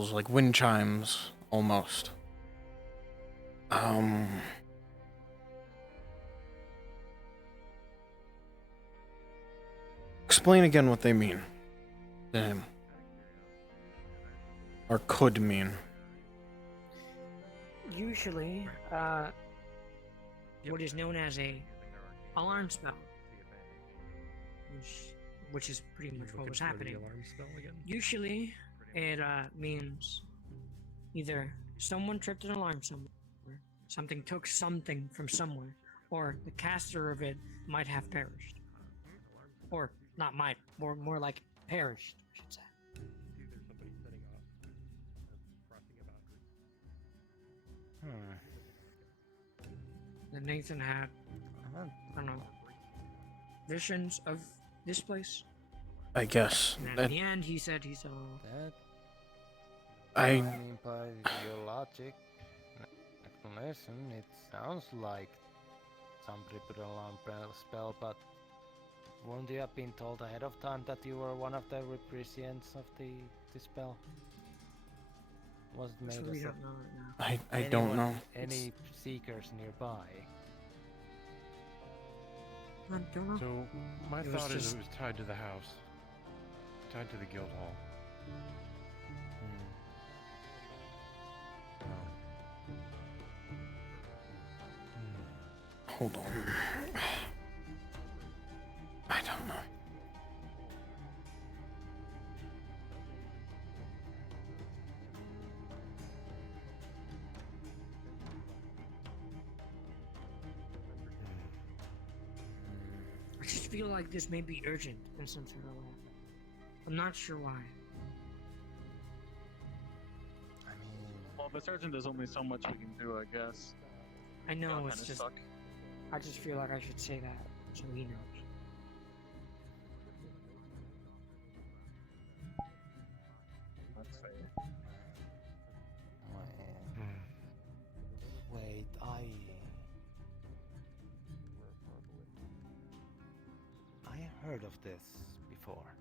bells, like wind chimes, almost. Explain again what they mean to him. Or could mean. Usually, what is known as a alarm spell, which is pretty much what was happening. Usually, it means either someone tripped an alarm somewhere, something took something from somewhere, or the caster of it might have perished. Or not might, more like perished, I should say. And Nathan had, I don't know, visions of this place. I guess. And at the end, he said he saw. That, I mean, by your logic, explanation, it sounds like somebody put an alarm spell, but wouldn't you have been told ahead of time that you were one of the recipients of the spell? Was it made We as don't know right now. I don't know. Any seekers nearby? I don't know. So my It was thought is just- it was tied to the house, tied to the guild hall. Hold on. I don't know. I just feel like this may be urgent in some sort of way. I'm not sure why. I mean, Well, if it's urgent, there's only so much we can do, I guess. I know Y'all it's kinda just. stuck. I just feel like I should say that so he knows. That's fair. wait, I heard of this before.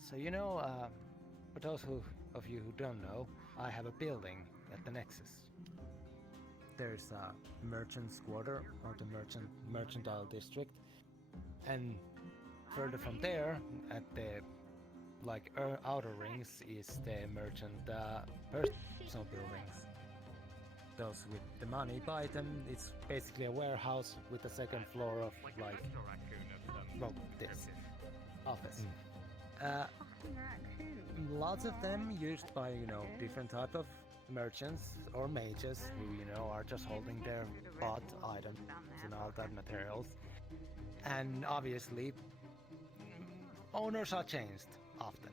So you know, for those of you who don't know, I have a building at the Nexus. There's a merchant's quarter or the mercantile district, and further from there, at the outer rings, is the merchant personal buildings. Those with the money buy them. It's basically a warehouse with a second floor of this office. Lots of them used by different type of merchants or mages who are just holding their bought items and all that materials. And obviously, owners are changed often.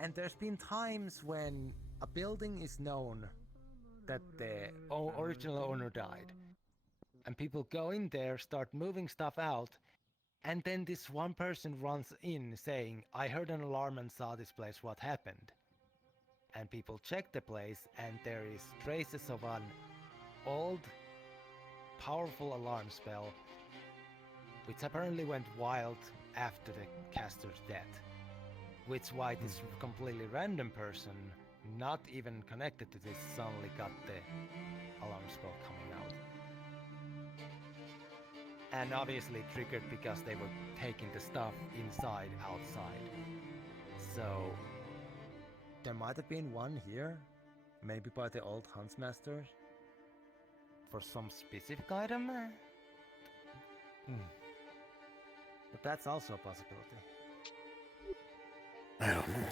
And there's been times when a building is known that the original owner died, and people go in there, start moving stuff out, and then this one person runs in saying, "I heard an alarm and saw this place, what happened?" And people check the place, and there is traces of an old, powerful alarm spell, which apparently went wild after the caster's death. Which why this completely random person, not even connected to this, suddenly got the alarm spell coming out. And obviously triggered because they were taking the stuff inside, outside. So there might have been one here, maybe by the old Huntsmaster, for some specific item. But that's also a possibility. I don't know.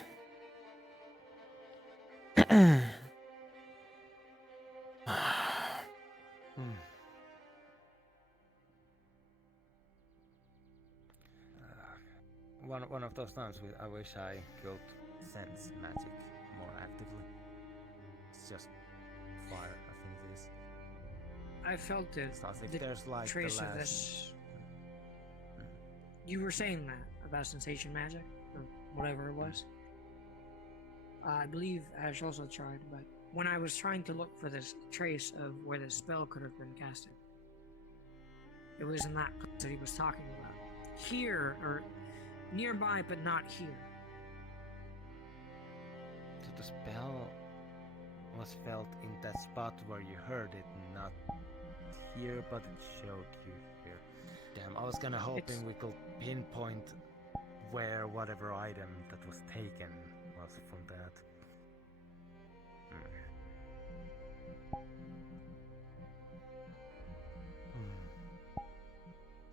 One of those times I wish I could sense magic more actively. It's just fire, I think it is. I felt it. So if The there's like the trace of last... this. You were saying that about sensation magic, or whatever it was. I believe Ash also tried, but when I was trying to look for this trace of where the spell could have been casted, it was in that place that he was talking about. Here, or nearby, but not here. the spell was felt in that spot where you heard it, not here, but it showed you here. Damn, I was kinda hoping we could pinpoint where whatever item that was taken was from that.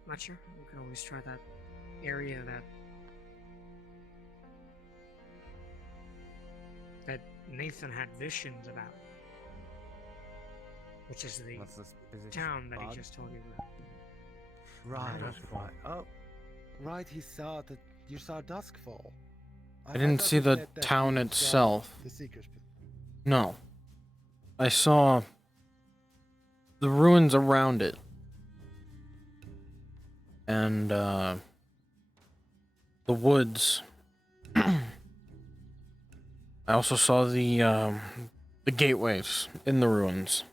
Not sure. We can always try that area that Nathan had visions about, which is the What's the specific town that spot? he just told you about. Right, Duskfall. right. Oh, right. He saw that you saw Duskfall. I didn't thought see you the said that town you saw itself. The Seeker's Pit. No. I saw the ruins around it. And, the woods. I also saw the gateways in the ruins.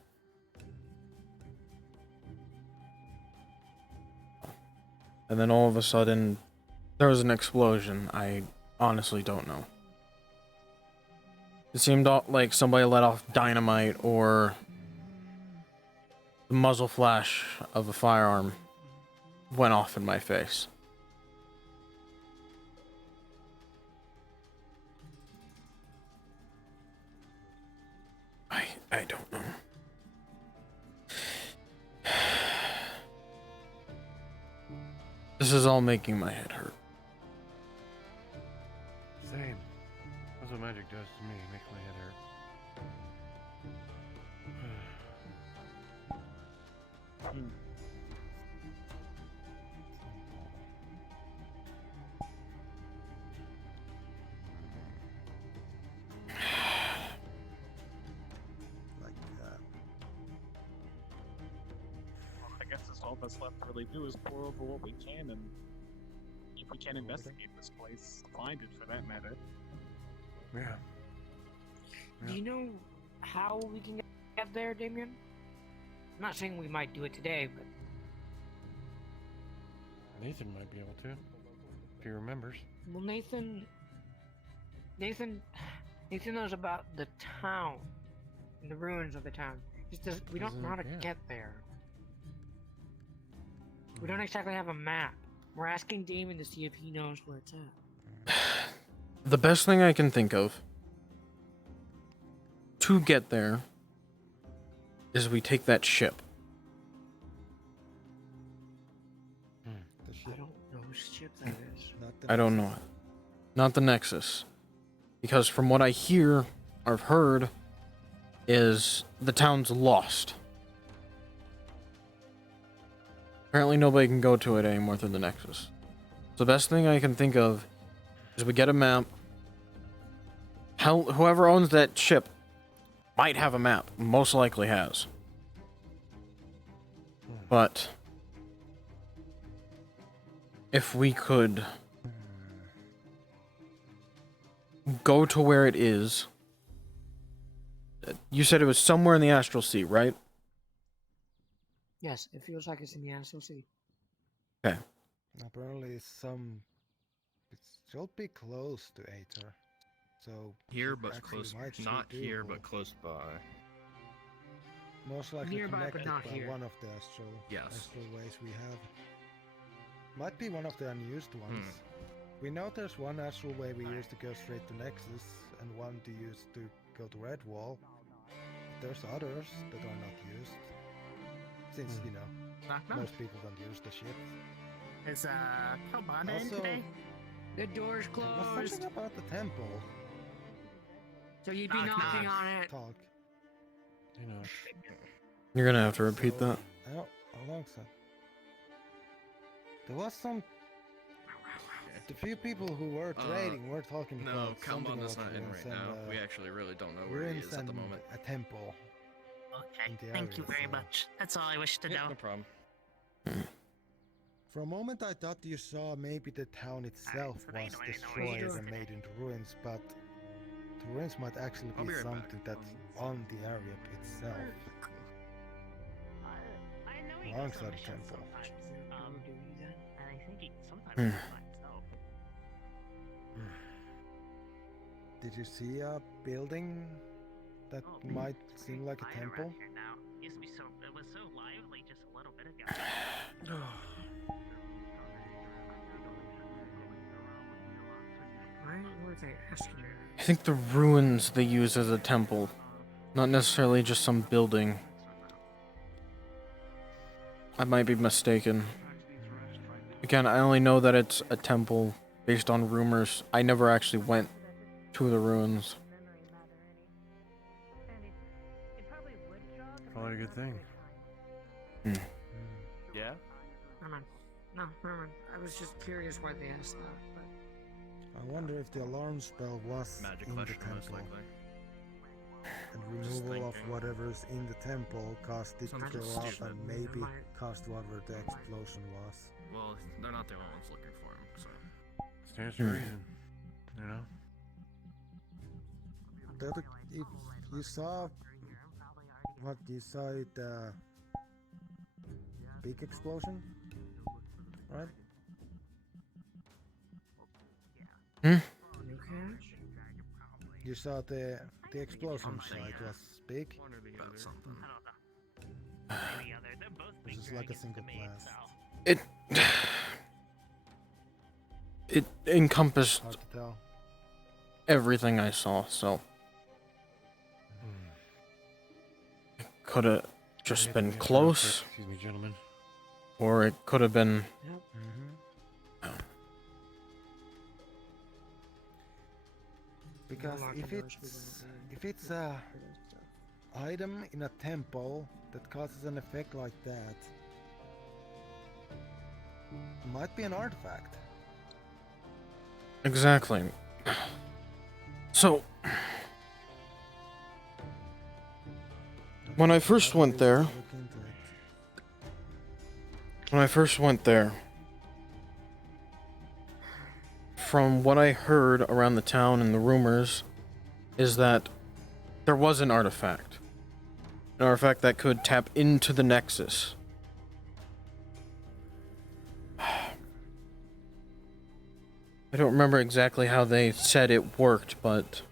And then all of a sudden, there was an explosion. I honestly don't know. It seemed like somebody let off dynamite or the muzzle flash of a firearm went off in my face. I don't know. This is all making my head hurt. Same. That's what magic does to me. It makes my head hurt. Hmm. Like that. Well, I guess that's all that's left to really do is pour over what we can, and if we can investigate this place, find it for that matter. Yeah. Do you know how we can get there, Damien? I'm not saying we might do it today, but Nathan might be able to, if he remembers. well, Nathan knows about the town and the ruins of the town. We don't know how to Yeah. get there. We don't exactly have a map. We're asking Damon to see if he knows where it's at. The best thing I can think of to get there is we take that ship. The I ship. don't know whose ship that is. Not the I don't know. Not the Nexus. Because from what I hear, or have heard, is the town's lost. Apparently nobody can go to it anymore through the Nexus. So the best thing I can think of is we get a map. Whoever owns that ship might have a map. Most likely has. But if we could go to where it is. You said it was somewhere in the Astral Sea, right? Yes, it feels like it's in the Astral Sea. Apparently, it should be close to Aether. So Here, it but actually close. might still Not be here, doable. but close by. Most likely Nearby, but connected not by here. one of the astral Yes. ways we have. Might be one of the unused ones. We know there's one astral way we use to go straight to Nexus, and one to use to go to Redwall. There's others that are not used. Since, you know, Knock knock. most people don't use the ship. Is Kalbana in Also, today? The door's there was closed, something about the temple so you'd be Knock, knocking knock. on it. talk. You know. You're gonna have to repeat So, that. Oh, alongside. There was some. The few people who were trading were talking No, about something Kalbana's about not in ruins right now. and, We actually really don't know where he ruins is at the and moment. a temple. Okay, in the thank you area, very so- much. That's all I wish to Yeah, know. no problem. For a moment, I thought you saw maybe the town itself so they was don't really know destroyed where he is and today. made into ruins, but the ruins might actually I'll be be right back. something that's on the area itself. I know he Alongside goes on the missions temple. sometimes, and I think he sometimes Hmm. finds help. Did you see a building that might seem like a temple? Here now. Used to be so. It was so lively just a little bit ago. Why were they asking me? I think the ruins they use as a temple, not necessarily just some building. I might be mistaken. Again, I only know that it's a temple based on rumors. I never actually went to the ruins. Probably a good thing. Yeah? No, never mind. I was just curious why they asked that. But I wonder if the alarm spell was Magic in the question, most temple. likely. And Just removal of thinking. whatever's in the temple caused it to Something go off stupid. and maybe Might- caused whatever the explosion was. Well, they're not the only ones looking for him, so. Stands to reason. You know? The other, if you saw what you saw the big explosion, right? new cash? You saw the explosion site was big. One or the I other. don't know. Any other. They're both This big is like a dragons single to me, blast. so. It encompassed Hard to tell. everything I saw, so could have just been close, Excuse me, gentlemen. or it could have been. Yep. Because if it's a item in a temple that causes an effect like that, might be an artifact. Exactly. So, when I first went there, Look into it. From what I heard around the town and the rumors, is that there was an artifact. An artifact that could tap into the Nexus. I don't remember exactly how they said it worked, but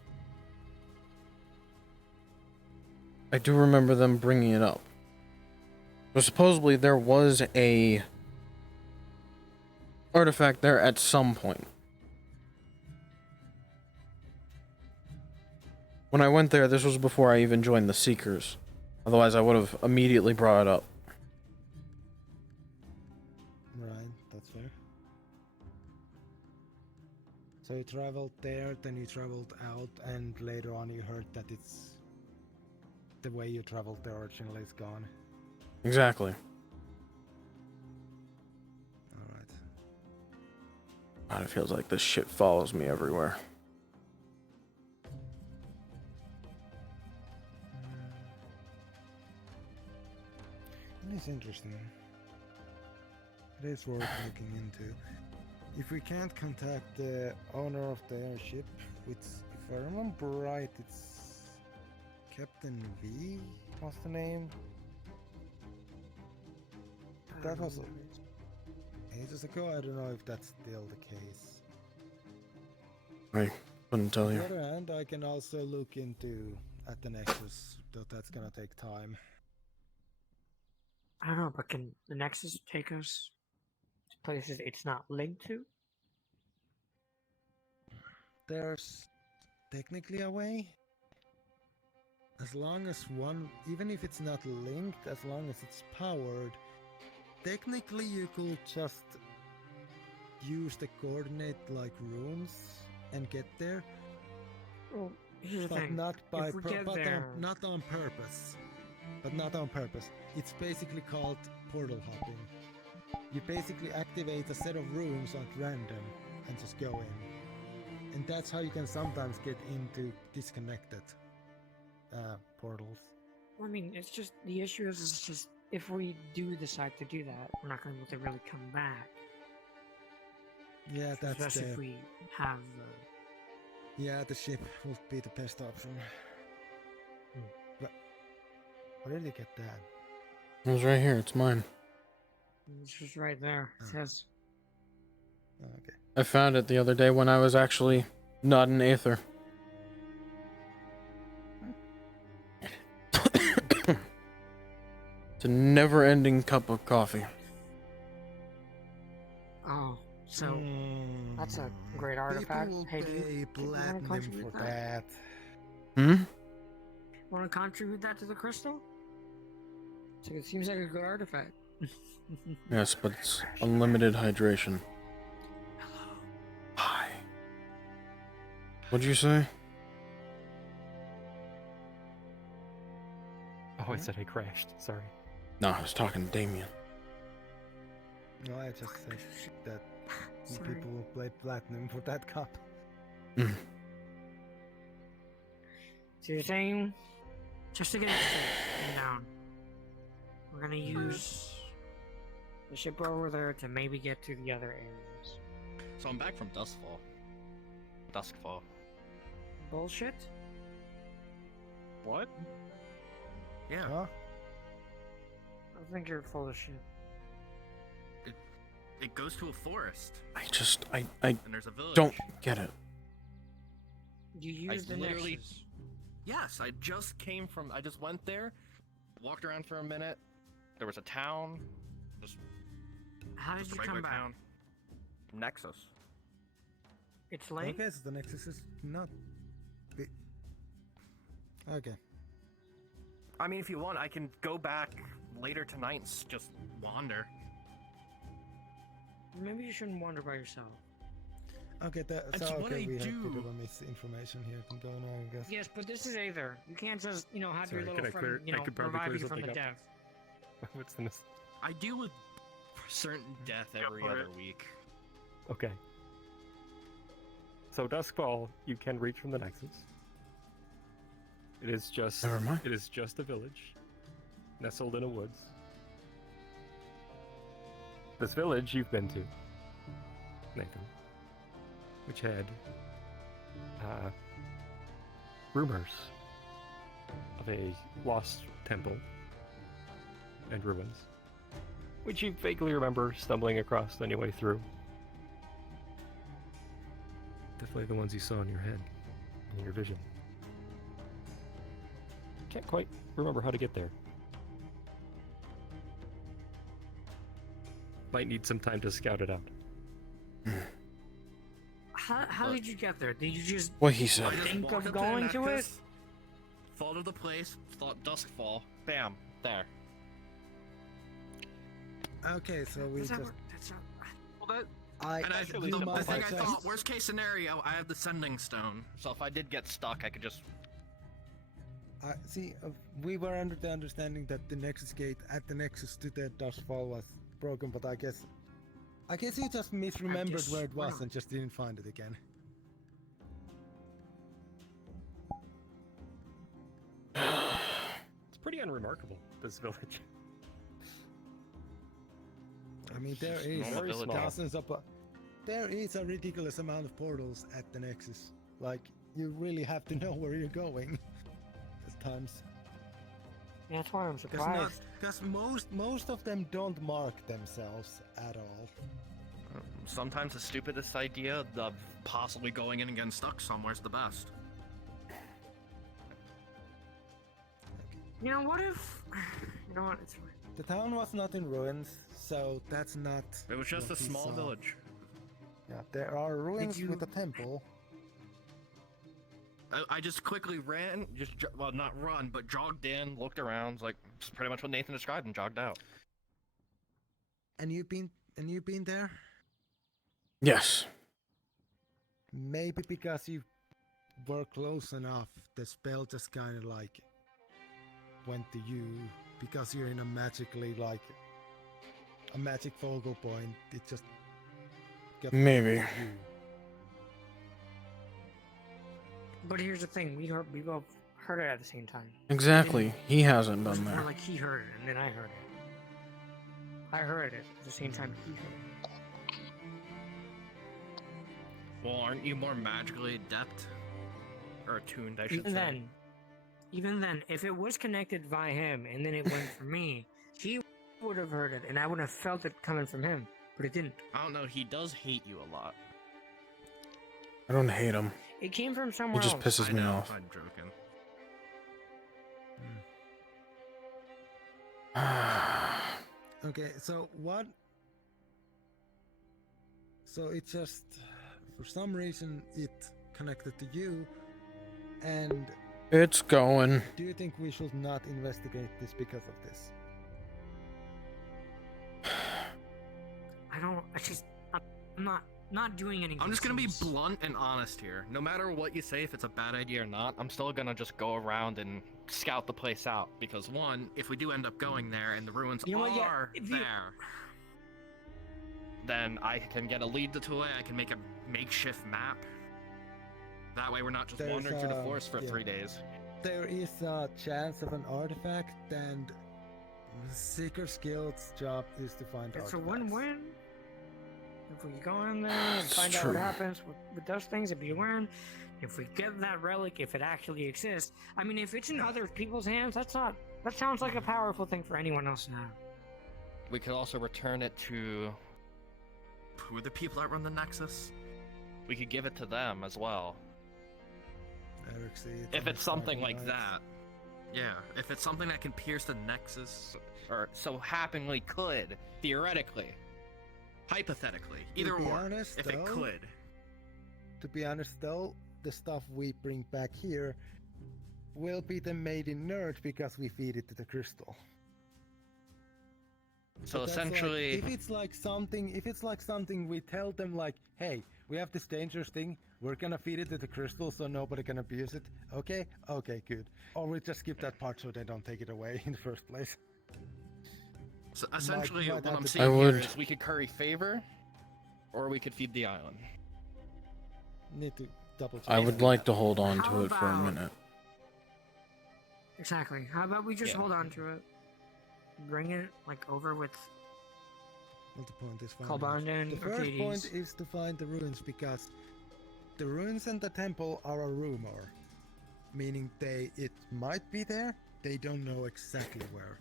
I do remember them bringing it up. So supposedly there was a artifact there at some point. When I went there, this was before I even joined the Seekers. Otherwise, I would have immediately brought it up. Right, that's fair. So you traveled there, then you traveled out, and later on you heard that it's the way you traveled there originally is gone. Exactly. Alright. God, it feels like this shit follows me everywhere. It's interesting. It is worth looking into. If we can't contact the owner of the airship, which, if I remember right, it's Captain V was the name. That was ages ago. I don't know if that's still the case. I couldn't tell On you. the other hand, I can also look into at the Nexus, though that's gonna take time. I don't know, but can the Nexus take us to places it's not linked to? There's technically a way. As long as one, even if it's not linked, as long as it's powered, technically you could just use the coordinate like rooms and get there, Well, here's the but thing. not by if we get but there, not on purpose. But not on purpose. It's basically called portal hopping. You basically activate a set of rooms at random and just go in. And that's how you can sometimes get into disconnected portals. I mean, it's just the issue is it's just if we do decide to do that, we're not going to be able to really come back. Yeah, that's Especially if the we have. the ship would be the best option. But where did you get that? It was right here. It's mine. It's just right there. It says. Oh, okay. I found it the other day when I was actually not in Aether. It's a never-ending cup of coffee. Oh, so that's a great artifact. People will Hey, do pay you want to platinum contribute for that? that. Hmm? Want to contribute that to the crystal? So it seems like a good artifact. Yes, but it's unlimited hydration. Hi. What'd you say? Oh, I said I crashed. Sorry. No, I was talking to Damien. No, I just said that Sorry. people will play platinum for that cup. Mm. So you're saying, just to get it straight and down, we're gonna use the ship over there to maybe get to the other areas. So I'm back from Duskfall. Bullshit? What? Yeah. Huh? I think you're full of shit. It goes to a forest, I and there's a village. don't get it. You use the literally- Nexus. Yes, I just went there, walked around for a minute. There was a town. How did Just you a regular come back? town. Nexus. It's late? Okay, so the Nexus is not. Okay. I mean, if you want, I can go back later tonight and just wander. Maybe you shouldn't wander by yourself. Okay, That's so what okay, I we have a do. bit of a misinformation here going on, I guess. Yes, but this is Aether. You can't just, have Sorry, your could little I friend, clear- I could probably revive clear you from the something up. death. What's the mis- I deal with certain death every for other it. week. Okay. So Duskfall, you can reach from the Nexus. It is just Never mind. It is just a village, nestled in a woods. This village you've been to, Nathan, which had rumors of a lost temple and ruins, which you vaguely remember stumbling across on your way through. Definitely the ones you saw in your head, in your vision. Can't quite remember how to get there. Might need some time to scout it out. How But- did you get there? Did you just What he said. I just think walked of up to the going to it? Nexus, Fall to the place, thought Duskfall, bam, there. Okay, so we That's just. not work. That's not. Well, that And I, do the my thing I best. thought, worst case scenario, I have the sending stone. So if I did get stuck, I could just. See, we were under the understanding that the Nexus gate at the Nexus to the Dustfall was broken, but I guess you just misremembered guess where it we're was not. and just didn't find it again. It's pretty unremarkable, this village. I mean, there It's is very small. dozens of. There is a ridiculous amount of portals at the Nexus. Like, you really have to know where you're going at times. Yeah, that's why I'm surprised. Because most of them don't mark themselves at all. Sometimes the stupidest idea of possibly going in and getting stuck somewhere's the best. You know, what if? You know what? It's fine. The town was not in ruins, so that's not. It was just a what we small saw. village. Yeah, there are ruins you- with a temple. I just quickly ran, well, not run, but jogged in, looked around, like it's pretty much what Nathan described, and jogged out. And you've been there? Yes. Maybe because you were close enough, the spell just kind of like went to you because you're in a magically like a magic focal point. It just got Maybe. to you. But here's the thing: we both heard it at the same time. Exactly. He hasn't It was done more that. like he heard it, and then I heard it. I heard it at the same time he heard it. Well, aren't you more magically adept? Or attuned, I should Even say. then, if it was connected via him, and then it went for me, he would have heard it, and I would have felt it coming from him. But it didn't. I don't know, he does hate you a lot. I don't hate him. It came from He somewhere just else. pisses I me know, off. I'm joking. Okay, so what? So it just, for some reason, it connected to you, and It's going. do you think we should not investigate this because of this? I'm not doing anything. I'm just gonna be seems- blunt and honest here. No matter what you say, if it's a bad idea or not, I'm still gonna just go around and scout the place out. Because one, if we do end up going there and the ruins You know what, yeah, are if you- there, then I can get a lead to it. I can make a makeshift map. That way, we're not just There's, wandering through the forest for yeah. 3 days. There is a chance of an artifact, and Seeker's Guild's job is to find It's a artifacts. win-win. If we go in there and find out true. what happens with those things, it'd be a win. If we get that relic, if it actually exists, I mean, if it's in other people's hands, that sounds like a powerful thing for anyone else to have. We could also return it to who are the people that run the Nexus? We could give it to them as well. If it's something like that. Yeah, if it's something that can pierce the Nexus, or so happenly could, theoretically, hypothetically, either be or, honest, if it though, could. To be honest though, the stuff we bring back here will be the made in nerd because we feed it to the crystal. So But that's like- essentially, if it's like something we tell them like, hey, we have this dangerous thing, we're gonna feed it to the crystal so nobody can abuse it. Okay, good. Or we just skip that part so they don't take it away in the first place. so essentially might what have I'm to- seeing I here would- is we could curry favor, or we could feed the island. Need to double check. I would that. like to hold on How to it for a about- minute. Exactly. How about we just Yeah. hold on to it, bring it like over with Well, the point is finding it. Kalbanda The and first Arcades. point is to find the ruins because the ruins and the temple are a rumor, meaning it might be there. They don't know exactly where.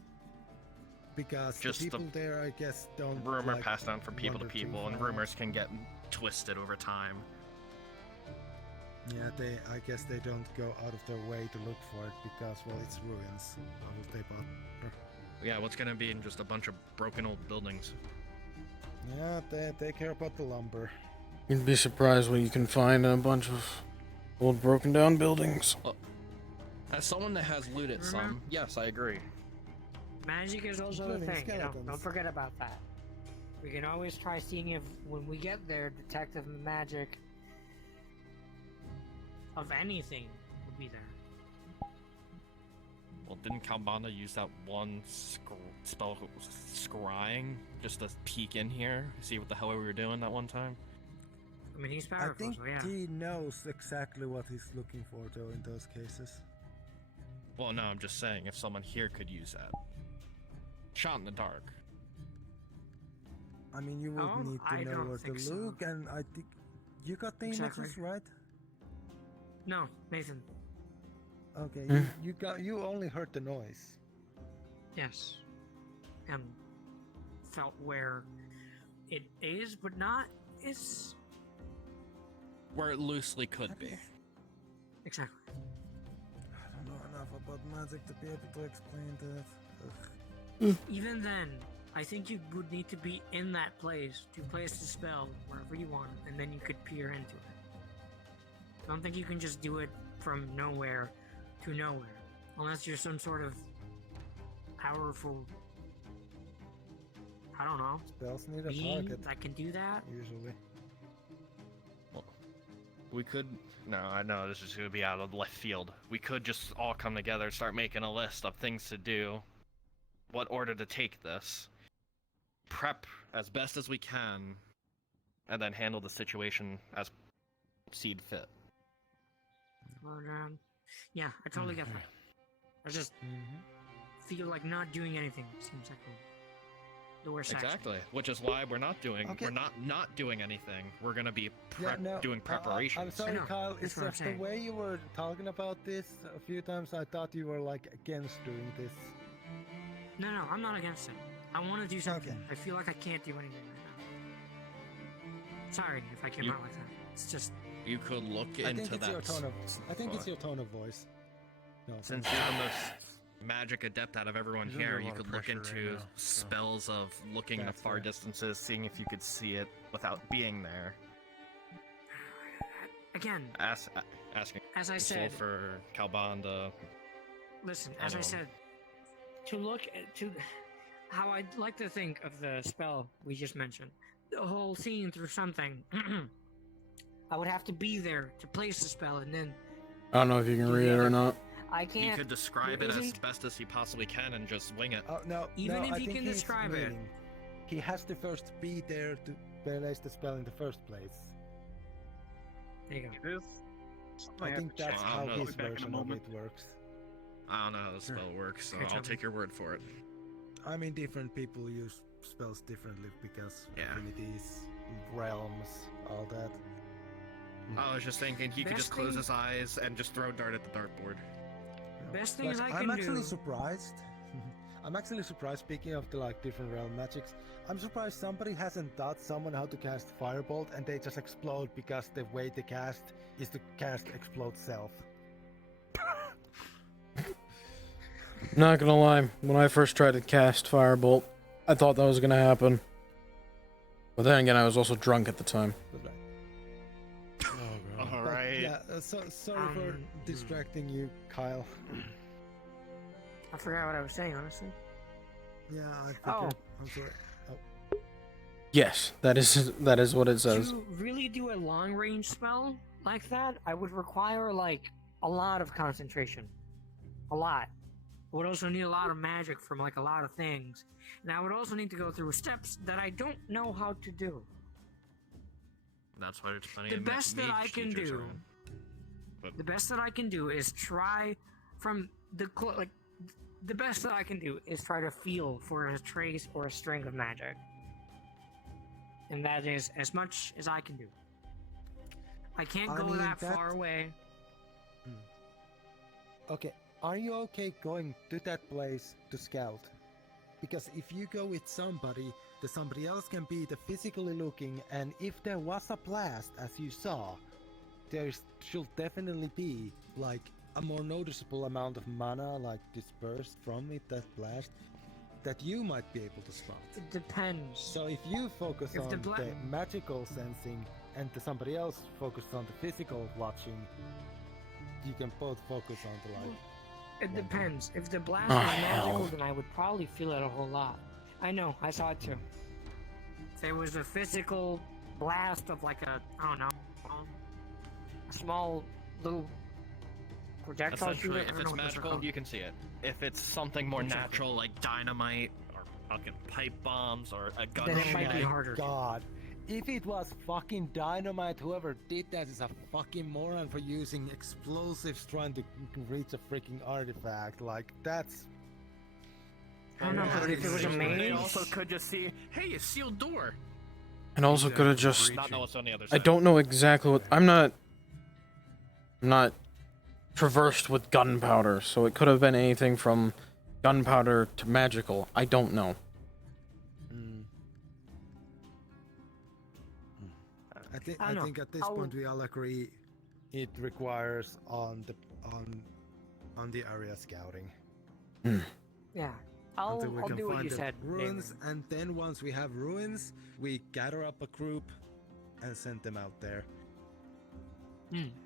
Because Just the the people there, I guess, don't. Rumor like, passed down from people to wander too people, and far. rumors can get twisted over time. Yeah, I guess they don't go out of their way to look for it because, well, it's ruins. Why would they bother? Yeah, what's gonna be in just a bunch of broken old buildings? Yeah, they care about the lumber. You'd be surprised what you can find in a bunch of old broken down buildings. As someone that has looted some, yes, I agree. Magic is also a Including thing. You know, skeletons. don't forget about that. We can always try seeing if, when we get there, detective magic of anything will be there. Well, didn't Kalbanda use that one spell, scrying, just to peek in here, see what the hell we were doing that one time? I mean, he's I powerful, think so yeah. he knows exactly what he's looking for, though, in those cases. Well, no, I'm just saying, if someone here could use that. Shot in the dark. I mean, you would Oh, need to I know don't where to think so. look, and I think you got the Exactly. images right. No, Nathan. Okay, Hmm. you only heard the noise. Yes. And felt where it is, but not is. Where it loosely could be. Exactly. I don't know enough about magic to be able to explain that. Even then, I think you would need to be in that place to place the spell wherever you want, and then you could peer into it. I don't think you can just do it from nowhere to nowhere, unless you're some sort of powerful, I don't know, Spells need a being target, that can do that. usually. We could... No, I know this is going to be out of left field. We could just all come together and start making a list of things to do. What order to take this. Prep as best as we can. And then handle the situation as seed fit. Yeah, I totally get that. I just Mm-hmm. feel like not doing anything seems like the worst action. Exactly. Which is why we're not doing... Okay. We're not doing anything. We're going to be doing I'm preparations. sorry, know, Kyle. that's It's what I'm just the saying. way you were talking about this a few times. I thought you were like against doing this. No, I'm not against it. I want to do something. Okay. I feel like I can't do anything right now. Sorry if I came You- out like that. It's just You could look I into think it's that... your tone of. I think it's your tone of voice. No, Since you're the most magic adept out of everyone He's under here, a you lot of could look pressure right into now, so- spells of looking to That's far fair. distances, seeing if you could see it without being there. Again, Asking as I said, for Calban to... listen, I as I know. said, to look at, to how I'd like to think of the spell we just mentioned, the whole scene through something. I would have to be there to place the spell, and then I don't know if you can read it or not. I He can't. could describe there it as isn't- best as he possibly can and just wing it. Oh no! Even no, if I he think can he's describe it. meaning he has to first be there to place the spell in the first place. There you go. It is. something I have think to check. that's Well, I how don't know. his Back in a version of moment. it works. I don't know how the spell works, so Okay, I'll tell me. take your word for it. I mean, different people use spells differently because Yeah. Abilities, realms, all that. I was just thinking he could Best just close thing- his eyes and just throw a dart at the dartboard. Best thing Like, is I I'm can actually do. surprised. I'm actually surprised. Speaking of the like different realm magics, I'm surprised somebody hasn't taught someone how to cast Firebolt and they just explode because the way to cast is to cast Explode Self. Not gonna lie, when I first tried to cast Firebolt, I thought that was gonna happen. But then again, I was also drunk at the time. But, like, Oh, God. but, Alright. yeah. Sorry for distracting you, Kyle. I forgot what I was saying, honestly. Yeah, I figured. Oh. I'm sorry. Yes, that is what it says. To really do a long range spell like that, I would require like a lot of concentration. A lot. I would also need a lot of magic from like a lot of things. And I would also need to go through steps that I don't know how to do. That's why there's plenty The of best that I mage can teachers do, around. But the best that I can do is try from the best that I can do is try to feel for a trace or a string of magic. And that is as much as I can do. I can't I go mean, that that- far away. Okay, are you okay going to that place to scout? Because if you go with somebody, the somebody else can be the physically looking, And if there was a blast, as you saw, there should definitely be like a more noticeable amount of mana like dispersed from it, that blast, that you might be able to spot. It depends. So if you focus If on the the, bla- magical sensing and somebody else focused on the physical watching, you can both focus on the like. It depends. If the blast Oh, was magical, hell. then I would probably feel it a whole lot. I know, I saw it too. If there was a physical blast of like a, I don't know, a small little projectile essentially, shooter, I if don't know it's what those are magical, called. you can see it. If it's something more Exactly. natural, like dynamite or fucking pipe bombs or a gun Then it might be shooting, harder. to- God, if it was fucking dynamite, whoever did that is a fucking moron for using explosives trying to reach a freaking artifact. Like that's. I don't know, but if it was a They mage, also could just see, hey, a sealed door. And also could have just. Not know what's on the other I side. don't know exactly what. I'm not traversed with gunpowder, so it could have been anything from gunpowder to magical. I don't know. I think I don't know. think at this I'll- point we all agree It requires on the on the area scouting. yeah. I'll until we can do what find you the said. ruins, Damon. and then once we have ruins, we gather up a group and send them out there.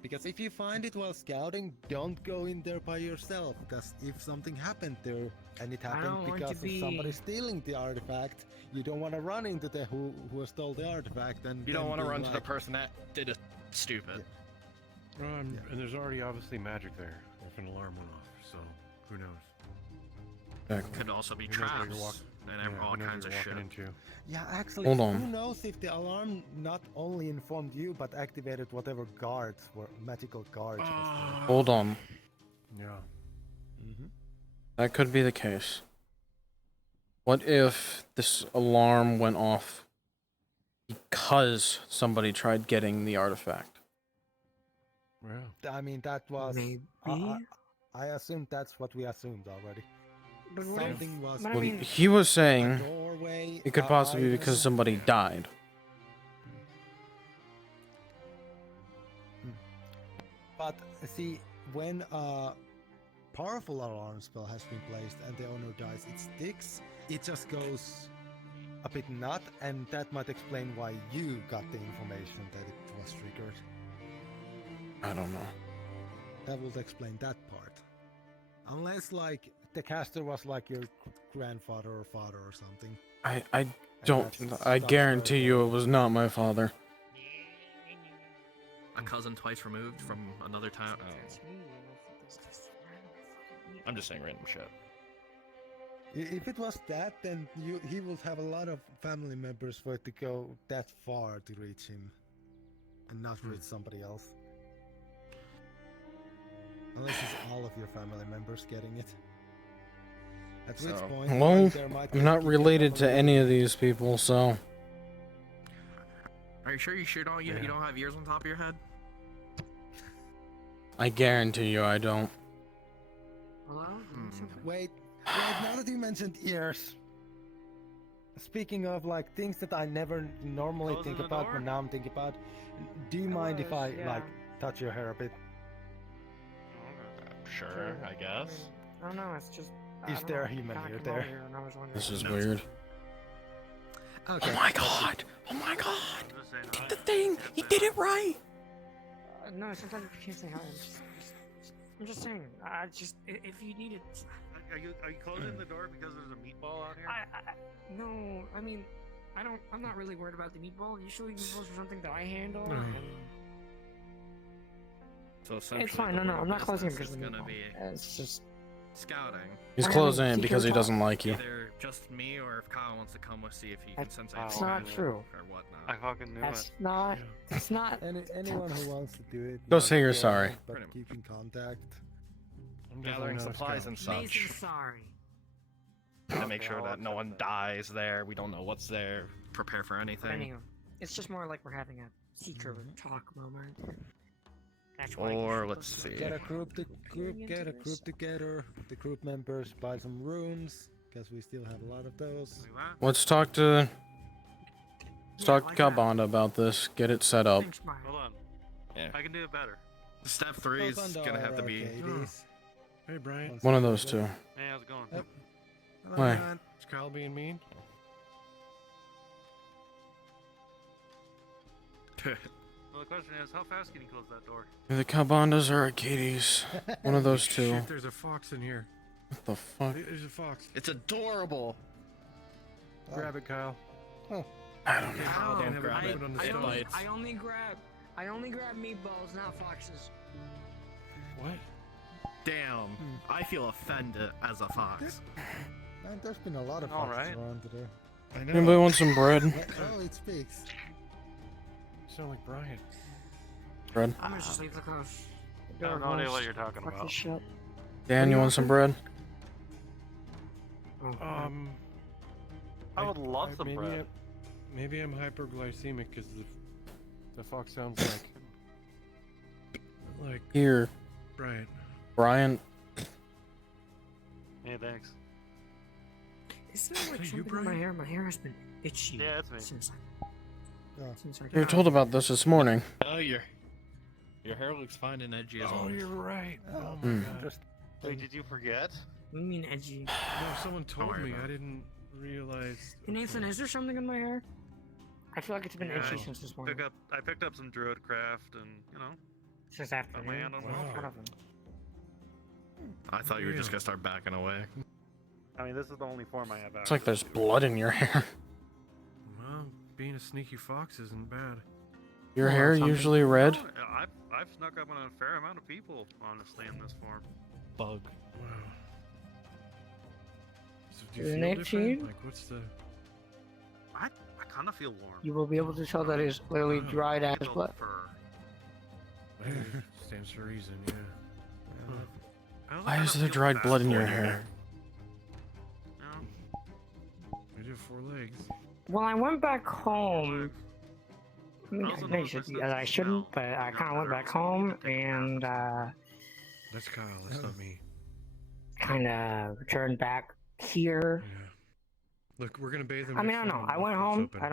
because if you find it while scouting, don't go in there by yourself. Because if something happened there, And it I happened don't want to because of somebody be- stealing the artifact. You don't want to run into the who stole the artifact. And You don't want to be run to the like, person that did it stupid. And there's already obviously magic there if an alarm went off, so who knows? Could also be Who knows what traps you're and Yeah, all who knows kinds what of you're shit. walking into. Yeah, actually, Hold on. who knows if the alarm not only informed you but activated whatever guards were magical guards. was there. Hold on. Yeah. That could be the case. What if this alarm went off because somebody tried getting the artifact? Yeah. I mean, that was. Maybe. I assumed that's what we assumed already. But what if? something was But I Well, mean, he was a saying doorway. it could possibly be because somebody died. But see, when powerful alarm spell has been placed and the owner dies, it sticks. It just goes a bit nut, and that might explain why you got the information that it was triggered. I don't know. That would explain that part. Unless, like, the caster was like your grandfather or father or something. I don't. I guarantee you it was not my father. A cousin twice removed from another town. Oh. I'm just saying random shit. If it was that, then he would have a lot of family members for it to go that far to reach him, and not reach somebody else. Unless it's all of your family members getting it. At which point, Well, there might I'm not be related to a any of these people, so. Are you sure you don't have ears on top of your head? I guarantee you I don't. Hello? Wait, now that you mentioned ears. Speaking of like things that I never normally Closing think the about, door? but now I'm thinking about, do you mind if I like touch your hair a bit? Sure, I guess. I don't know, it's just... Is there a human ear there? This is weird. Okay. Oh my god! Oh my god! Get the thing! He did it right! No, sometimes you can't say hi. I'm just saying. If you need it... Are you closing the door because there's a meatball out here? No, I mean, I'm not really worried about the meatball. Usually meatballs are something that I handle. So essentially, It's fine, the no, real I'm not closing it business because of is the gonna meatball. be It's just... scouting. He's I closing haven't it because he secret doesn't like you. Either just me or if Kyle wants to come with, see if he can sense That's anything not true. or whatnot. I fucking knew That's not... It's not... Anyone who wants to do it. Go not say you're go, sorry. But Pretty keep in contact. I'm Gathering definitely not a supplies scout. and such. Mason, sorry. To make sure I'll that no accept one that. dies there. We don't know what's there. Prepare for anything. Anyway, it's just more like we're having a secret talk moment. That's why Or you're let's supposed to see. Get a be group peering into get a this. group together. The group members buy some runes, because we still have a lot of those. Let's talk to like that. Kabanda about this. Get it set up. Thanks, Brian. Hold on. Yeah. I can do it better. Step 3 is Those gonna have to be. arcades. Hey, Brian. One of those two. Hey, how's it going? Yep. Why? Is Kyle being mean? Well, the question is, how fast can you close that door? The Kabandas or Arcades. One of those two. Shit, there's a fox in here. What the fuck? There's a fox. It's adorable. Grab it, Kyle. I don't know. Kyle, don't grab I- it. on the It stove. bites. I only grab meatballs, not foxes. What? Damn. I feel offended as a fox. Man, there's been a lot of All foxes right. around today. I know. Anybody want some bread? Oh, it speaks. You sound like Brian. Bread? I'm gonna just leave the house. I have no idea what you're talking Fuck about. this shit. Dan, you want some bread? Oh, I would love some maybe bread. Maybe I'm hyperglycemic because the fox sounds like Here, Brian. Brian. Hey, thanks. Is there like Hey, you, something in my Brian? hair? My hair has been itchy Yeah, it's me. since Oh. I You were told about this this morning. Oh, your hair looks fine and edgy as Oh, always. you're right. Oh my Hmm. god. Just wait, did you forget? What do you mean edgy? No, someone told worry me. about I it. didn't realize. Hey, Nathan, is there something in my hair? I feel like it's been Yeah, itchy I since this morning. I picked up some druid craft and Since my afternoon. hand on Wow. One of them. I thought you were just Yeah. gonna start backing away. I mean, this is the only form I have. It's like there's blood in your hair. Well, being a sneaky fox isn't bad. Your Hold on, hair something. usually red? I've snuck up on a fair amount of people, honestly, in this form. Bug. Wow. So do you Isn't feel it different? cheap? Like, what's the? I kind of feel warm. You will be able to tell that it's literally Wow. dried ass Feel blood. fur. It stands to reason, yeah. Huh. I also Why kinda is there feel dried blood in fast your for hair? you know? I do have 4 legs. Well, I went back home. I mean, Also I noticed should, that I shouldn't, smell but I got kind of went better back so you home can take a and That's Kyle. That's not me. kind of returned back here. Yeah. Look, we're gonna bathe him. I mean, next I don't know. time I the went book's home. open, I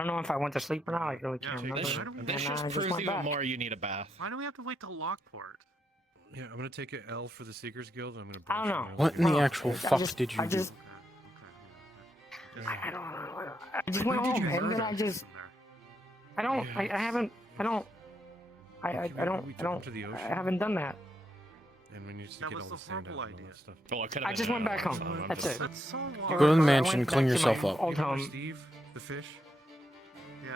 don't know if I went to sleep or not. I really Yeah, can't take remember. this- And This then just I proves went even back. more you need a bath. Why do we have to wait till Lockport? Yeah, I'm gonna take an L for the Seekers Guild. I'm gonna. I don't know. What in the No, actual I fuck just- did you I do? just- I don't know. I just went home and then I just. I don't. I haven't. I don't. I don't. To the I ocean, haven't done that. and we need to That get was all the the sand out horrible and all idea. that stuff. Well, it could've I been just went back another home. one, I'm That's just- it. That's so long. Go to the I mansion, went clean back to yourself my up. Old You remember home. Steve, the fish. Yeah.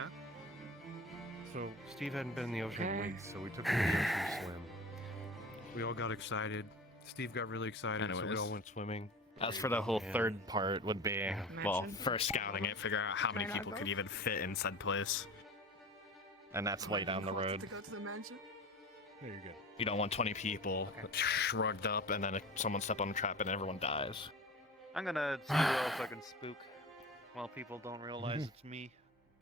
So Steve hadn't been in the ocean in Okay. weeks, so we took him to the ocean to swim. We all got excited. Steve got really excited, so we Anyways. all went swimming. As for the whole And- third part would be, well, Mansion? first scouting it, figure out how many Can I not people go? could even fit in said place. And that's way down the road. To go to the mansion? There you go. You don't want 20 people Okay. shrugged up and then someone step on a trap and everyone dies. I'm gonna see who else I can spook while people don't realize it's me.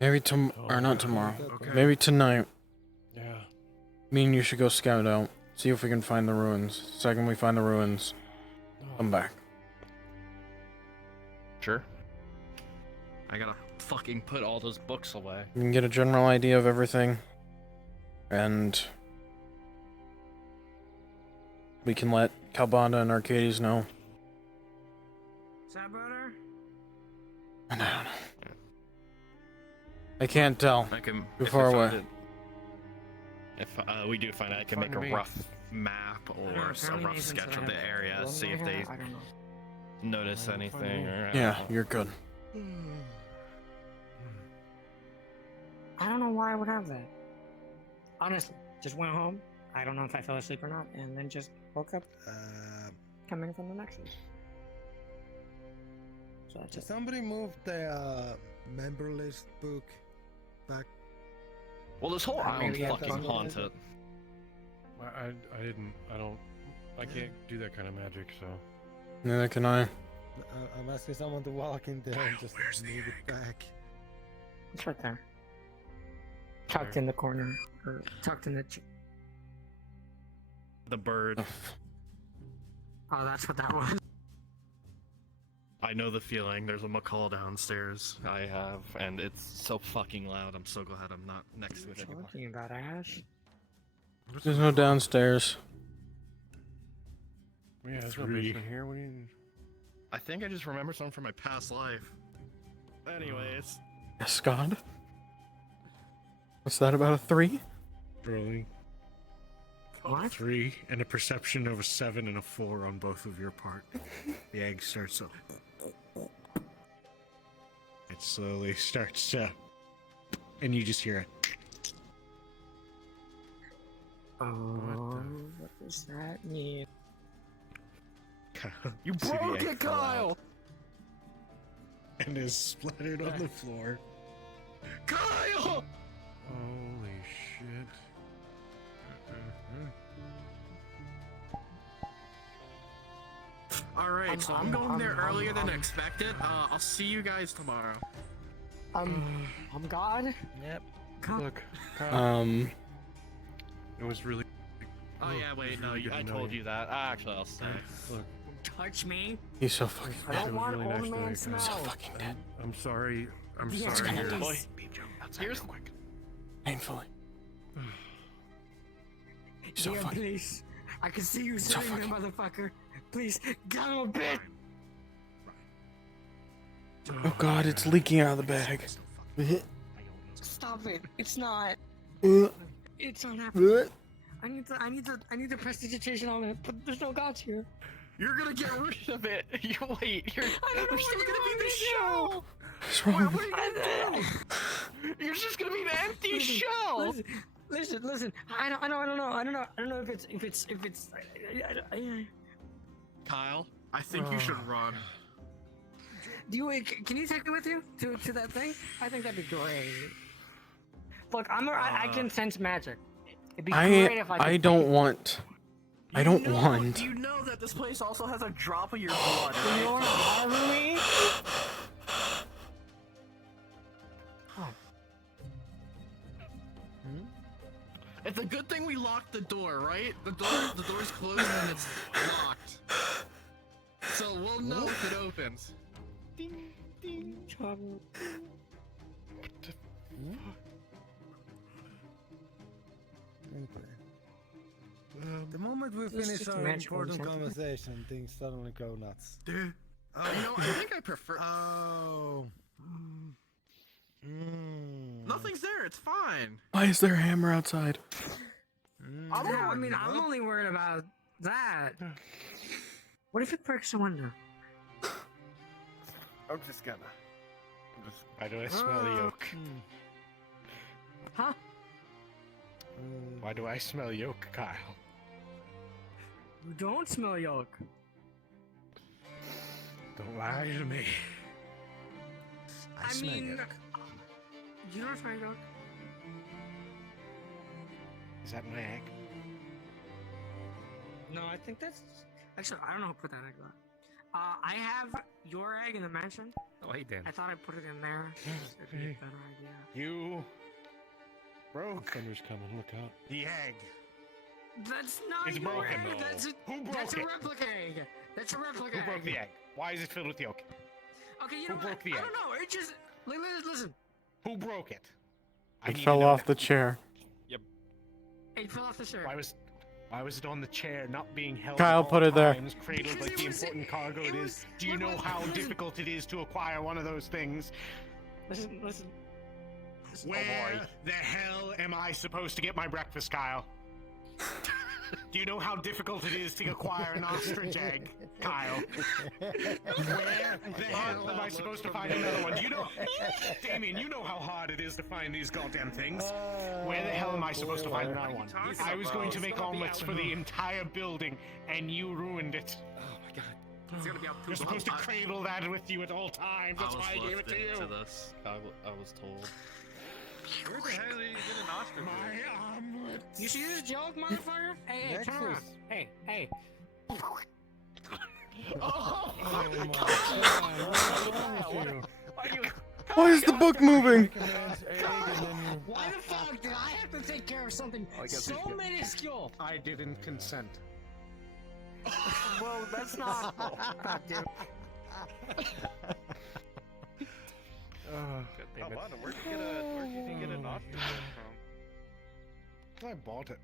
Maybe or not Okay. tomorrow. Okay. Maybe tonight. Yeah. Me and you should go scout out. See if we can find the ruins. Second we find the ruins, come back. Sure. I gotta fucking put all those books away. We can get a general idea of everything. And we can let Calbanda and Arcades know. Is that better? And I don't know. I can't tell. I can. Too if far we away. find it- If we do find it, I can Fine make a to me. rough map or a Apparently rough Nathan sketch said of I the have area, long see if hair. they I don't know. notice Fine, anything. fine. Or, Yeah, you're good. I don't know why I would have that. Honestly, just went home. I don't know if I fell asleep or not, and then just woke up coming from the Nexus. So that's Did it. somebody move the member list book back? Well, this whole I island really have fucking fun. haunted. I didn't. I can't do that kind of magic, so. Neither can I. I'm asking someone to walk in there and just move it back. It's right there. Tucked in the corner, or tucked in the. The bird. Oh, that's what that was. I know the feeling. There's a macaw downstairs. I have, and it's so fucking loud. I'm so glad I'm not next to it anymore. Talking about Ash. There's no downstairs. Yeah, there's no 3. basement here. What do you? I think I just remember something from my past life. Anyways. Yes, God. What's that about a 3? Rolling. What? 3 and a perception of a 7 and a 4 on both of your part. The egg starts up. It slowly starts to, and you just hear it. Oh, what does that mean? You See the broke egg it, fall out Kyle! And is splattered on the floor. Kyle! Holy shit. Alright, so I'm going there earlier than expected. I'll see you guys tomorrow. I'm God. Yep. Come. Look, it was really. Oh yeah, wait, no, really good I to know told you. you that. Actually, I'll stay. Look, Touch me. He's so fucking I dead. don't want really old nice man today, smell. guys. So fucking dead. I'm sorry. I'm Yeah, sorry. guys. Here. Boy, here's Painfully. He's so Yeah, fucking. please. I can see you So sitting there, motherfucker. Please, get a little bit. Oh God, it's leaking out of the bag. Stop it. It's not. Uh, It's not happening. uh. I need the prestidigitation on it, but there's no gods here. you're gonna get rid of it. You wait. You're, I don't know there's still what gonna you be the want shell. What's wrong? What are you gonna do? You're just gonna be an empty shell. Listen. I don't know if it's. Kyle, I think you should run. Can you take me with you to that thing? I think that'd be great. Look, I can sense magic. It'd be great if I could. I don't want. I don't You know- want. You know that this place also has a drop of your blood, You right? want to harbor me? It's a good thing we locked the door, right? The door's closed and it's locked. So we'll know if it opens. Ding, ding, trouble. The moment we Just- finish just our imagine important something. conversation, things suddenly go nuts. Dude. Oh, I think I prefer. Oh. Nothing's there. It's fine. Why is there a hammer outside? Yeah, I mean, I'm only worried about that. What if it breaks the window? I'm just gonna. Why do I smell yolk? Huh? Why do I smell yolk, Kyle? You don't smell yolk. Don't lie to me. I smell mean, yolk. you don't smell yolk. Is that my egg? No, I think that's. Actually, I don't know who put that egg there. I have your egg in the mansion. Oh, hey, Dan. I thought I'd put it in there. It'd be a better idea. You broke Thunder's coming. Look out. the egg. That's not It's your broken, egg. though. That's Who broke a it? replica egg. That's a replica Who broke egg. the egg? Why is it filled with yolk? Okay, you Who know broke what? the I egg? don't know. It just listen. Who broke it? I It need to fell know off that. the chair. It fell off the shirt. Why was it on the chair, not being held? Kyle, at all put it there. times, cradled Because like it the was- important cargo it it was- is? Do you know look, how listen. difficult it is to acquire one of those things? Listen. Where the hell am I supposed to get my breakfast, Kyle? Do you know how difficult it is to acquire an ostrich egg, Kyle? Where the hell am I supposed to find another one? Do you know, Damien? You know how hard it is to find these goddamn things. Where the hell am I supposed to find another one? talking I was going to about? make omelets for the entire building, and you ruined it. Oh my god. It's gonna be up You're supposed to cradle that with you at all times. That's why I gave it to you. this. I was told. Where the hell did you get an ostrich? My omelet. You see this joke, motherfucker? Hey, turn around. Nexus. Hey. Oh, my god. What's wrong with you? Why is the book moving? Man's egg and then you... Why the fuck did I have to take care of something so minuscule? I didn't consent. Well, that's not. Dude. God damn Oh, it. wow, where'd you get an ostrich from? I bought it.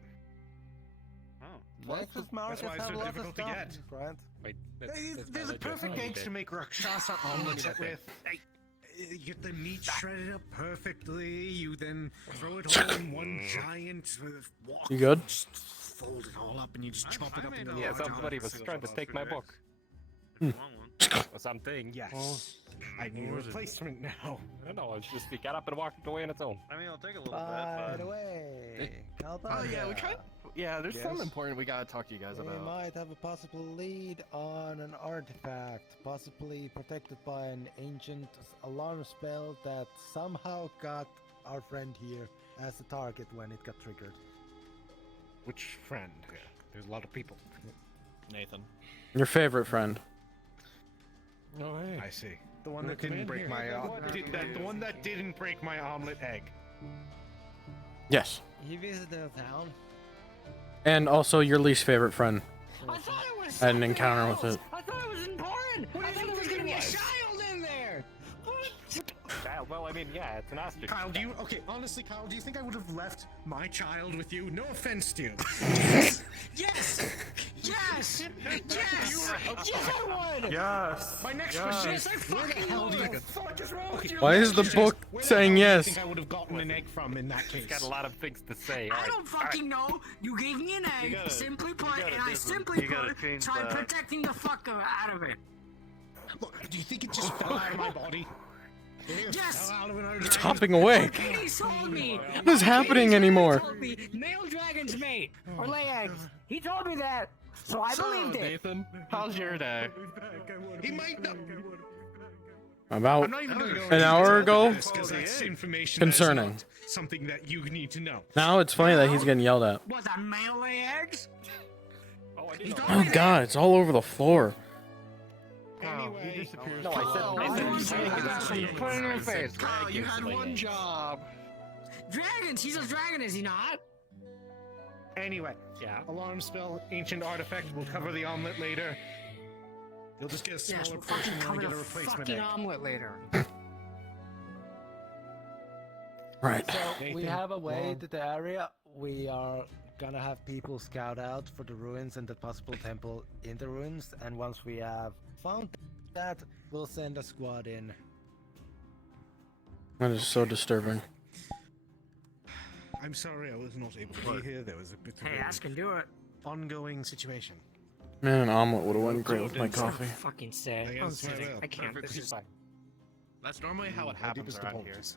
Oh. Nexus That's why it's so have a lot of difficult to stuff, get. Grant. Wait, There's a perfect eggs to make rakshasa omelets with. You get the meat shredded up perfectly. You then throw it all in one giant wok. You good? Just fold it all up and you just chop it up into Yeah, large somebody was omelets. trying to take my book. If you want one. Or something. Yes. I need a replacement now. I don't know. It's just it got up and walked away on its own. I mean, it'll take a little By bit, the but way, Oh yeah, we kind. Yeah, there's something Yes. important we gotta talk to you guys We about. might have a possible lead on an artifact, possibly protected by an ancient alarm spell that somehow got our friend here as a target when it got triggered. Which friend? There's a lot of people. Nathan. Your favorite friend. Oh, hey. I see. The one that didn't break my the one that didn't break my omelet egg. Yes. He visited the town. And also your least favorite friend. I thought it was. Had an something encounter with else. it. I thought it was important. I thought there was gonna be a child in there. Child, well, I mean, yeah, it's an ostrich. Kyle, honestly, Kyle, do you think I would have left my child with you? No offense to you. Yes. Yes. Yes. Yes, I would. Yes! My next question Yes, is, I where the fucking hell do you would. fuck is wrong with you? Why is the book saying yes? I think I would have gotten an egg from in that case. He's got a lot of things to say. I don't fucking know. You gave me an egg, gotta- simply put, gotta and I do- simply you gotta put, change so I'm that. protecting the fuck out of it. Look, do you think it just fell out of my body? Yes. Fell out of another It's dragon? hopping away. He told me. What is happening anymore? Told me male dragons mate or lay eggs. He told me that, so I believed it. Nathan, how's your day? He might not. About I'm not even gonna go an hour ago. because that's information Concerning. that's not something that you need to know. Now it's funny that he's getting yelled at. Was a male lay eggs? Oh, I He didn't know. told me Oh that. god, it's all over the floor. Anyway, He disappears. No, I said Oh, Nathan. put it in your face. Kyle, you had one job. Dragons. He's a dragon, is he not? Anyway, Yeah. alarm spell, ancient artifact. We'll cover the omelet later. You'll just get a Yes, smaller we'll fucking portion when cover we get the a replacement fucking egg. omelet later. Right. So we Nathan, have a way go on. to the area. We are gonna have people scout out for the ruins and the possible temple in the ruins, and once we have found that, we'll send a squad in. That is so disturbing. I'm sorry I was not able to be here. There was a bit of Hey, a ask and do it. ongoing situation. Man, an omelet would have went great with my coffee. Fucking sad. I I'm guess I sitting. will. I can't. This is That's normally how it My happens deepest around here. apologies.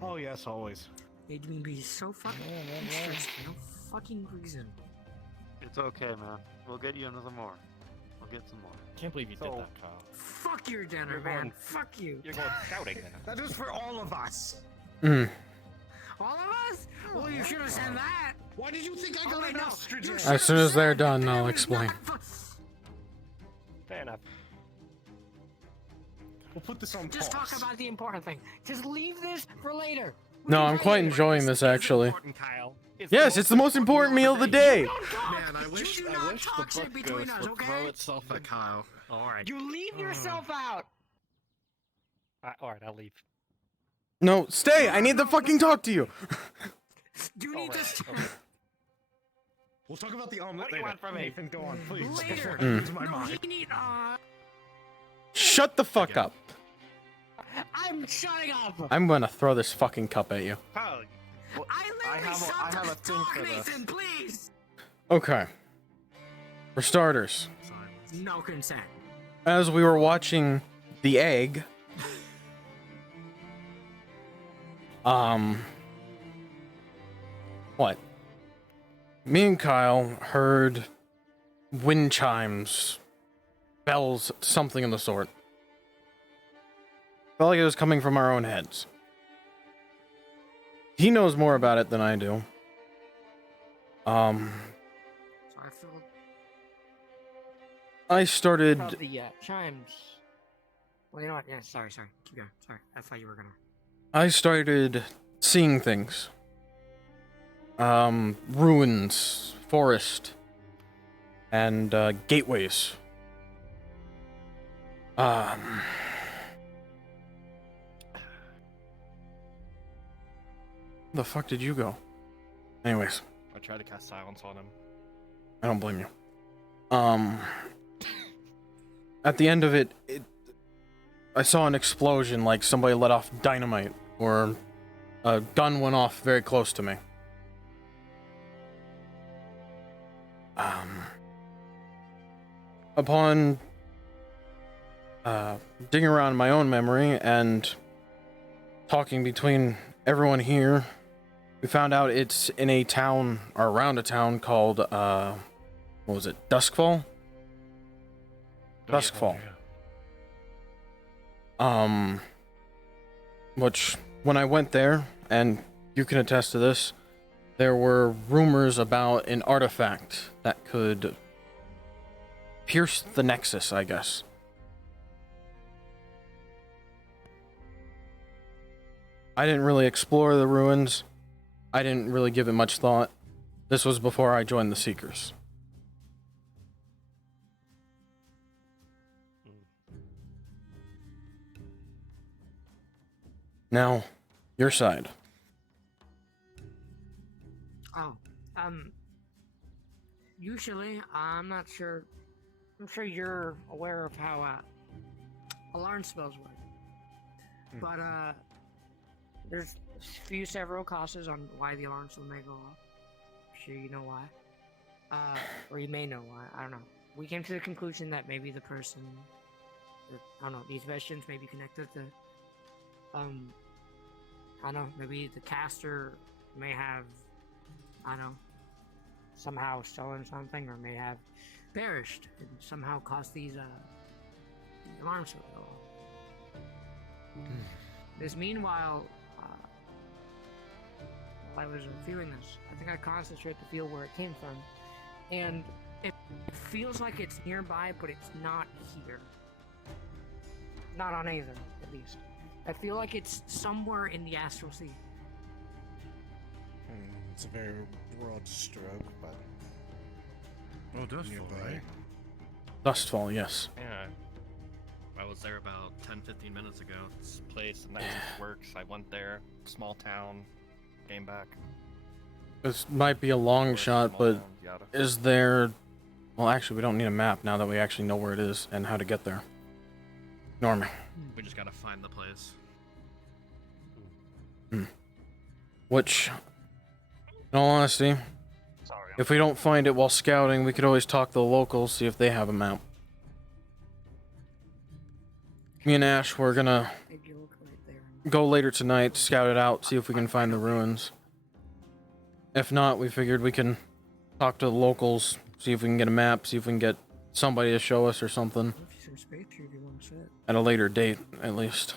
Oh yes, always. made me be so fucking stressed for no fucking reason. It's okay, man. We'll get you another more. We'll get some more. Can't believe you did So- that, Kyle. Fuck your dinner, You're man. going- Fuck you. You're going scouting then. That was for all of us. Mm. All of us? Well, you should have said that. Why did you think I Oh, got wait, an no. ostrich? You As should've soon as they're said done, that I'll was explain. not Fair enough. We'll put this on Just pause. talk about the important thing. Just leave this for later. No, I'm quite enjoying this actually. Important, Kyle. Yes, it's the most important meal of the day. Don't talk. Man, I wish you do I not wish talk the shit book between ghost us, would okay? throw itself at Kyle. Alright. You leave yourself out. Alright, I'll leave. No, stay! I need to fucking talk to you. You need to. We'll talk about the omelet What do you later. want from me? Nathan, go on, please. Later. Before it comes to my No, mind. he need. Shut the fuck up. I'm shutting up. I'm gonna throw this fucking cup at you. Kyle, I literally I have a thing talk, for this. Nathan, please. Okay. For starters, No consent. as we were watching the egg, what? Me and Kyle heard wind chimes, bells, something of the sort. Felt like it was coming from our own heads. He knows more about it than I do. So I feel I started. about the chimes. Well, you know what? Yeah, sorry. Keep going. Sorry, I thought you were gonna. I started seeing things. Ruins, forest, and gateways. The fuck did you go? Anyways, I tried to cast silence on him. I don't blame you. At the end of it, I saw an explosion, like somebody let off dynamite, or a gun went off very close to me. Upon digging around in my own memory and talking between everyone here, we found out it's in a town, or around a town called, what was it, Duskfall? Duskfall. Which, when I went there, and you can attest to this, there were rumors about an artifact that could pierce the Nexus, I guess. I didn't really explore the ruins. I didn't really give it much thought. This was before I joined the Seekers. Now, your side. Oh, usually, I'm not sure. I'm sure you're aware of how alarm spells work. But there's several causes on why the alarm spell may go off. I'm sure you know why. Or you may know why. I don't know. We came to the conclusion that maybe the person, or, I don't know, these questions may be connected to, I don't know, maybe the caster may have, I don't know, somehow stolen something, or may have perished and somehow caused these alarms to go off. This meanwhile, while I was feeling this, I think I concentrated to feel where it came from, and it feels like it's nearby, but it's not here. Not on Aether, at least. I feel like it's somewhere in the astral sea. It's a very broad stroke, but Oh, Dustfall, nearby. right? Dustfall, yes. Yeah. I was there about 10-15 minutes ago. This place, the Nexus works. I went there. Small town. Came back. This might be a long shot, but is there... Well, actually, we don't need a map now that we actually know where it is and how to get there. Norman. We just gotta find the place. Which, in all honesty, if we don't find it while scouting, we could always talk to the locals, see if they have a map. Me and Ash, we're gonna go later tonight, scout it out, see if we can find the ruins. If not, we figured we can talk to the locals, see if we can get a map, see if we can get somebody to show us or something. At a later date, at least.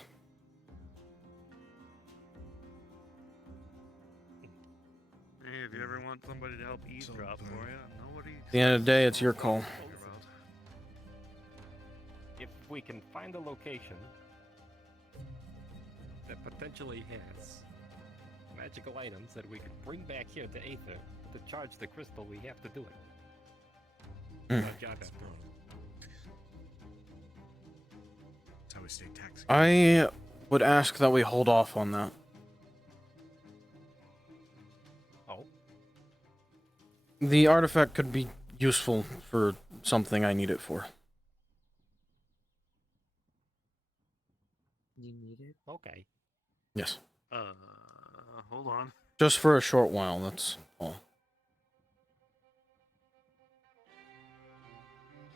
Hey, if you ever want somebody to help eavesdrop for you, nobody. At the end of the day, it's your call. If we can find a location that potentially has magical items that we could bring back here to Aether to charge the crystal, we have to do it. Our job after all. That's how we stay taxing. I would ask that we hold off on that. Oh? The artifact could be useful for something I need it for. You need it? Okay. Yes. Hold on. Just for a short while, that's all.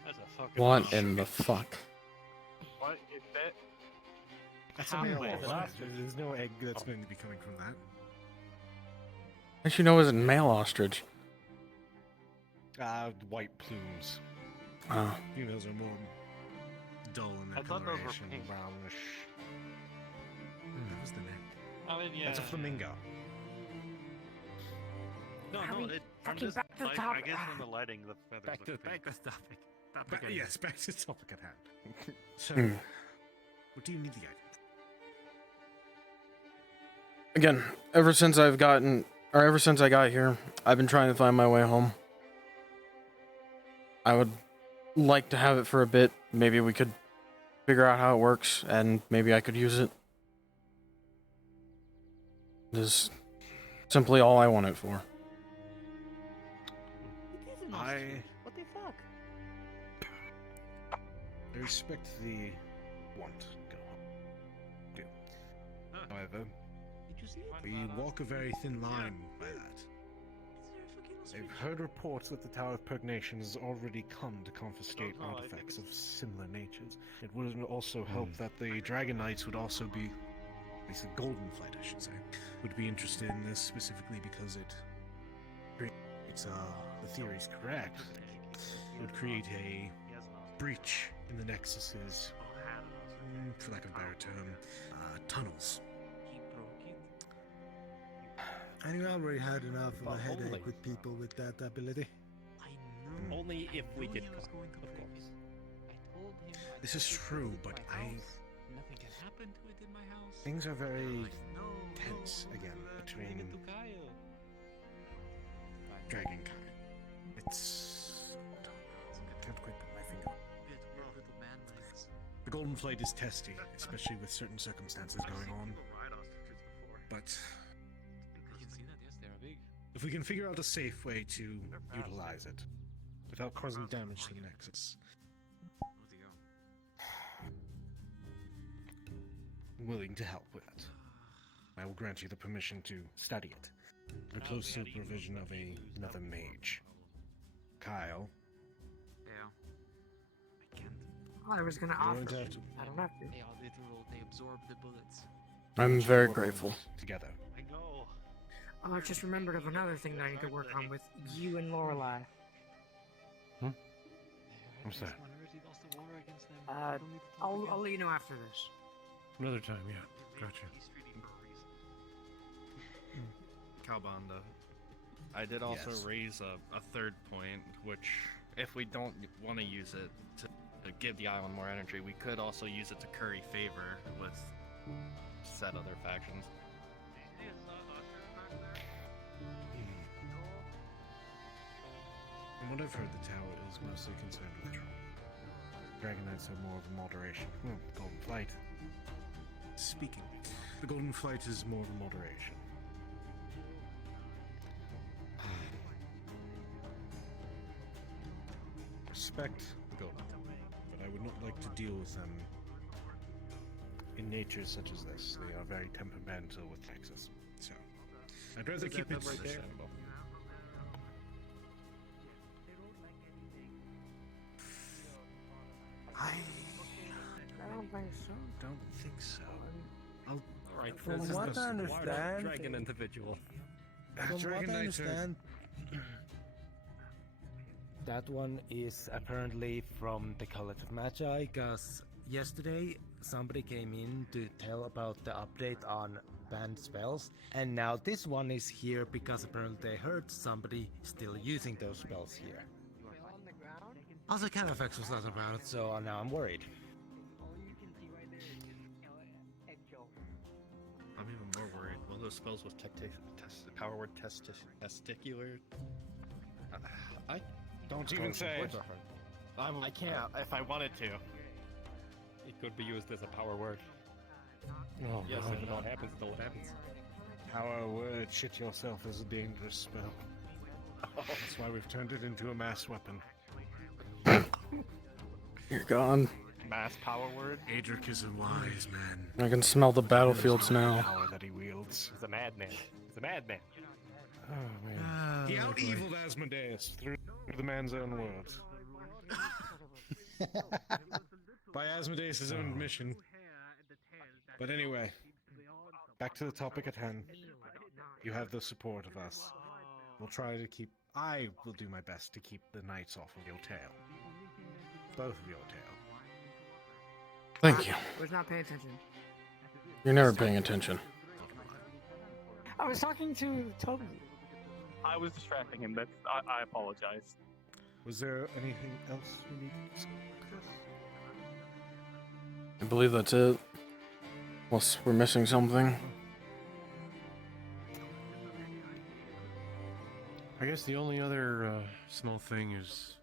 That's a fucking. What in the fuck? What is that? That's a male ostrich. There's no egg that's going to be coming from that. How should you know it's a male ostrich? White plumes. Females are more dull in their I thought those were coloration, pink. brownish. That was the neck. I mean, yeah. That's a flamingo. No, How no, we I'm fucking just back to the like, top- I guess in the lighting, the feathers Back to look pink. the topic. But yes, back to the topic at hand. So, Hmm. what do you need the item? Again, ever since I got here, I've been trying to find my way home. I would like to have it for a bit. Maybe we could figure out how it works, and maybe I could use it. This is simply all I want it for. What the fuck? I respect the want to go home. However, we walk a very thin line by that. I've heard reports that the Tower of Pergnation has already come to confiscate artifacts of similar natures. It would also help that the Dragon Knights would also be, at least the Golden Flight, I should say, would be interested in this specifically because it's the theory's correct. It would create a breach in the Nexus's, for lack of a better term, tunnels. I knew I already had enough of a But headache only- with people with that ability. Only if we get caught, of course. This is true, but things are very tense again between Dragon Kai. It's I can't quite put my finger. The Golden Flight is testy, especially with certain circumstances going on. But if we can figure out a safe way to utilize it without causing damage to the Nexus, I'm willing to help with it. I will grant you the permission to study it. The close supervision of another mage. Kyle. I was gonna You're offer. going to have to- I don't have to. They are literal. They absorb the bullets. I'm very grateful. Together. I know. Oh, I just remembered of another thing that I need to work on with you and Lorelai. What's that? I'll let you know after this. Another time, yeah. Gotcha. Calbanda. I did also Yes. raise a third point, which, if we don't want to use it to give the island more energy, we could also use it to curry favor with said other factions. From what I've heard, the tower is mostly concerned with troll. Dragon Knights are more of a moderation. Golden Flight. Speaking, the Golden Flight is more of a moderation. respect the golem, but I would not like to deal with them in natures such as this. They are very temperamental with Texas, so I'd rather keep it right there. I don't think so. Don't think so. Alright, From this is what the I understand, dragon individual. From what Dragon I Knights are- understand, that one is apparently from the College of Magi, because yesterday somebody came in to tell about the update on banned spells, and now this one is here because apparently they heard somebody still using those spells here. Other kind of effects was that about? So now I'm worried. I'm even more worried. One of those spells with power word testicular. I Don't even say it. I can't if I wanted to. It could be used as a power word. Oh, Yes, I I don't know know. what happens until it happens. Power word shit yourself is a dangerous spell. That's why we've turned it into a mass weapon. You're gone. Mass power word. Adric is a wise man. I can smell the battlefields now. Power that he wields. He's a madman. He's a madman. Oh man. He out-eviled Asmodeus through the man's own words. By Asmodeus' own admission. But anyway, back to the topic at hand. You have the support of us. We'll try to keep... I will do my best to keep the knights off of your tail. Both of your tail. Thank you. Was not paying attention. You're never paying attention. I was talking to Toby. I was distracting him. I apologize. Was there anything else we need to discuss? I believe that's it. Unless we're missing something. I guess the only other small thing is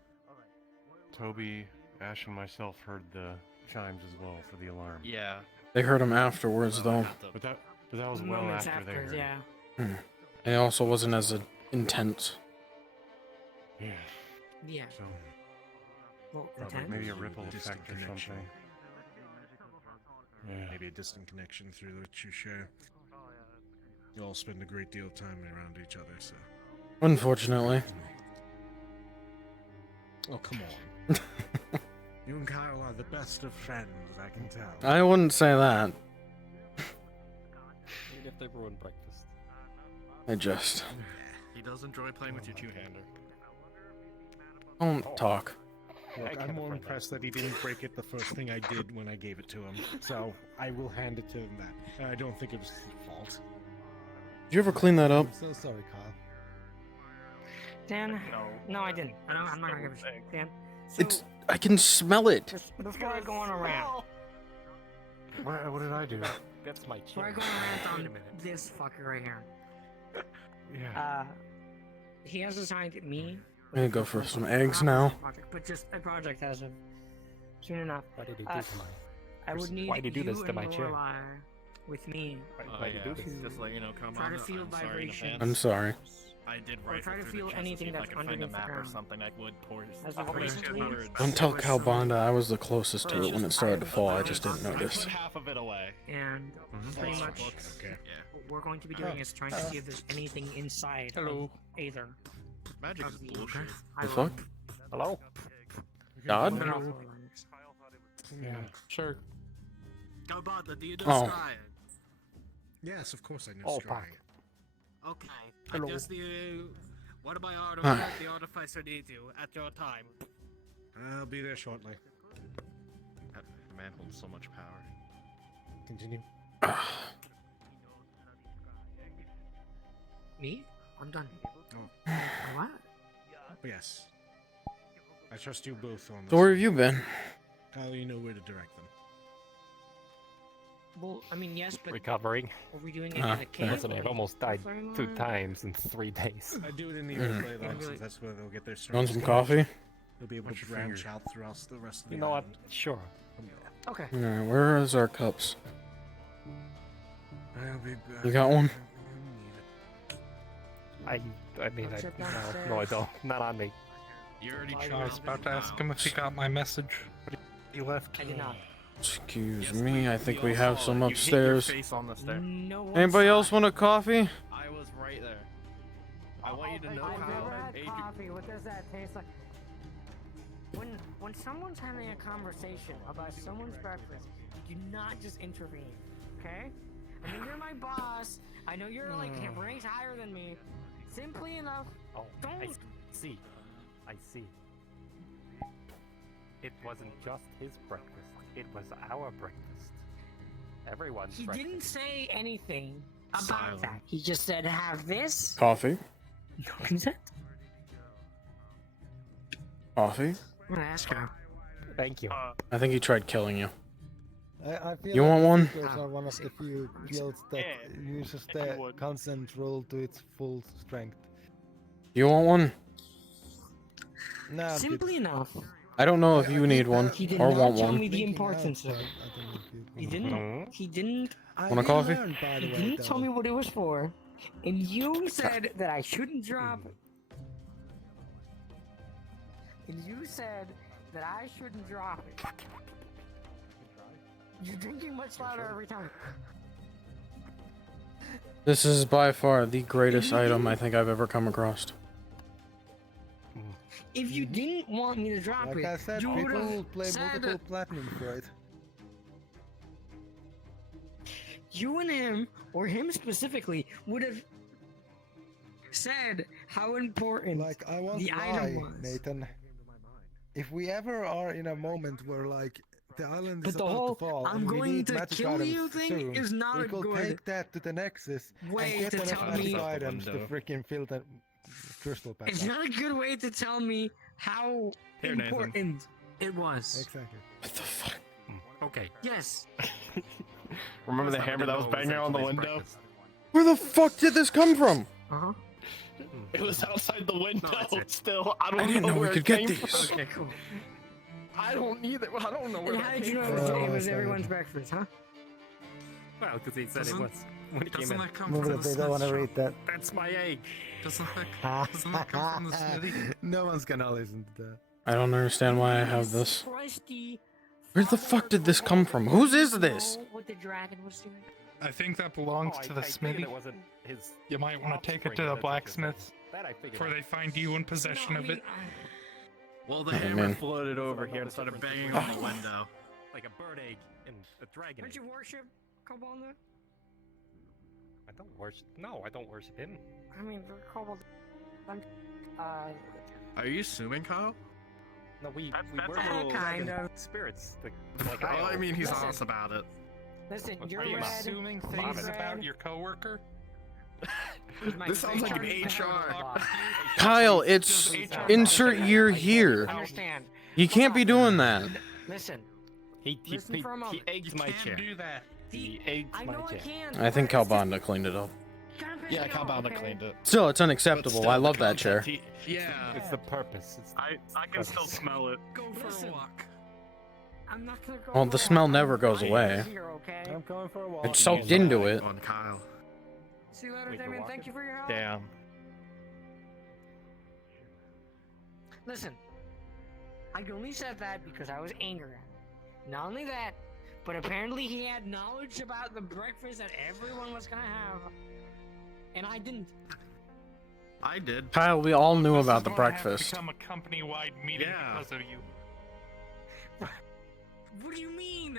Toby, Ash, and myself heard the chimes as well for the alarm. Yeah. They heard him afterwards, though. But that was well Moments after they after, heard. yeah. And it also wasn't as intense. Yeah. Yeah. So, Well, probably intense? Maybe a ripple distant effect or connection. something. Yeah. Maybe a distant connection through which you share. You all spend a great deal of time around each other, so... Unfortunately. Oh, come on. You and Kyle are the best of friends, I can tell. I wouldn't say that. Even if they ruin breakfast. I just... He does enjoy playing with your two-hander. Don't talk. Look, I'm more impressed that he didn't break it the first thing I did when I gave it to him. So, I will hand it to him that. I don't think it was his fault. Did you ever clean that up? I'm so sorry, Kyle. Dan? No, I didn't. I'm not gonna give a shit. Dan? So, It's... I can smell it! before I go on a rant, What did I do? That's my before I chair. go on a rant on this fucker right here, Yeah. he has assigned me. I'm gonna go for some eggs now. Project, but just a project as of soon enough. Why did he do Uh, to my... I would need Why'd you do this to and my chair? Lorelai with me. Why'd you do this? Just let you know, come Try on. to feel I'm sorry in vibration. advance. I'm sorry. I did Or write try to through feel the chest to anything see if I that's could find a underneath the map or ground. something I would pour. As of recently, Don't tell Calbonda I was the closest to it when it started to fall, I just didn't I notice. put half of it away. and pretty much Okay. what we're going to be doing is trying to see if there's anything inside Hello. Aether. Magic is bullshit. The fuck? Hello? God? Yeah. Sure. Gobanda, do you know Oh. Scry? Yes, of course I know Oh, Scry. fuck. Okay. Hello. I just need one of my the artificer need you at your time. I'll be there shortly. That man holds so much power. Continue. Me? I'm done. Oh. What? Yes. I trust you both on this. So where have you been? Kyle, you know where to direct them. Well, I mean, yes, but Recovering. are we doing it in a cave? Listen, I've or almost died flying 2 around? times in 3 days. I do it in the Mhm. airplay though, since that's where they'll get their You want strength. some coffee? They'll be able What's to your branch finger? out throughout the rest of the You know what? island. Sure. Okay. Alright, where is our cups? I'll be back. You got one? I mean, Check no, downstairs. no, I don't. Not on me. You already I was about to ask him if he got my message, but he left. I did not. Excuse Yes, me, I think we have some You hit your upstairs. face on the stair. No one Anybody saw else it. want a coffee? I was right there. I want you to know, I've Kyle. never had Adrian- coffee. What does that taste like? When someone's having a conversation about someone's breakfast, do not just intervene, okay? I know you're my boss. I know you're like ranked higher than me. Simply enough, Oh, don't. I see. I see. It wasn't just his breakfast. It was our breakfast. Everyone's He breakfast. didn't say anything about Silent. that. He just said, "Have this." Coffee? No consent. Coffee? I'm gonna ask her. Thank you. I think he tried killing you. I feel You like want the one? Seekers are one of the few guilds that uses the consent rule to its full strength. You want one? No, I'm good. Simply enough, I don't know if you need one he did or not want tell one. me the Thinking out, importance of I it. don't think you- He didn't. He didn't. I Want a did coffee? learn, by the He way, didn't tell though. me what it was for, and you said that I shouldn't drop it. And you said that I shouldn't drop it. You're drinking much louder every time. This is by far the greatest item I think I've ever come across. If you didn't want me to drop Like it, I said, you would people have play said multiple platinum for it. you and him, or him specifically, would have said how important Like, I won't the item lie, was. Nathan. If we ever are in a moment where, like, the island But is the about whole, to fall "I'm and we going need to magic kill items you" thing soon, is not we a could good take that to the Nexus way and to get enough tell magic me. items to freaking fill the crystal back It's up. not a good way to tell me how Here, Nathan. important it was. Exactly. What the fuck? Okay. Yes. Remember the First, I hammer that didn't was know it banging on the actually his window? breakfast. Where the fuck did this come from? Uh huh. It was outside the window. it's it. Still, I don't I didn't know we where could it get came these. from. Okay, cool. I don't either. I don't know where And that how did came you know from. it was, Oh, it was I everyone's see. breakfast, huh? Well, because he said it Doesn't- was when he came Doesn't in. that come Move from it, the they don't want to smith read that. That's my egg. Doesn't that come from the smithy? No one's gonna listen to that. I don't understand why I have this. Crusty Where the fuck did this come from? Whose is this? know what the dragon was doing? I think that belongs to the I figured smithy. it wasn't his You might want to take it to offspring, the but it's blacksmith's That I figured before out. they find you in possession No, I of mean, it. Well, the Oh, hammer man. floated over here and started banging on the window. Like a bird egg and a dragon Don't egg. you worship Kobolda? I don't worship. No, I don't worship him. I mean, they're Kobold. Are you assuming, Kyle? No, we That's worship a little- kind of. spirits. Like Oh, I mean, he's Listen. honest about it. Listen, Are you're Are you red. assuming he's things red. about your coworker? He's my This sounds like an favorite HR. boss. Kyle, it's insert year here. Understand? You can't be doing that. Listen. He Listen for a moment. eggs my chair. Do that. He eggs I my know I chair. can. I think but it's just Calbanda cleaned it up. kinda pissing Yeah, me off, Calbanda okay? cleaned it. Still, it's But unacceptable. still, I the love that chair. content Yeah. It's the purpose. It's I can still smell it. Go for Listen. a walk. I'm not gonna go. Well, for the a smell walk. never I'm goes right away. Here, okay? I'm going for a walk. It's soaked into it. On Kyle. See you later, Wait, you're Damien. Thank walking? you for your help. Damn. Listen, I only said that because I was angry at him. Not only that, but apparently he had knowledge about the breakfast that everyone was gonna have, and I didn't. I did. Kyle, we all knew This about is the gonna have to breakfast. become a company-wide meeting Yeah. because of you. What do you mean?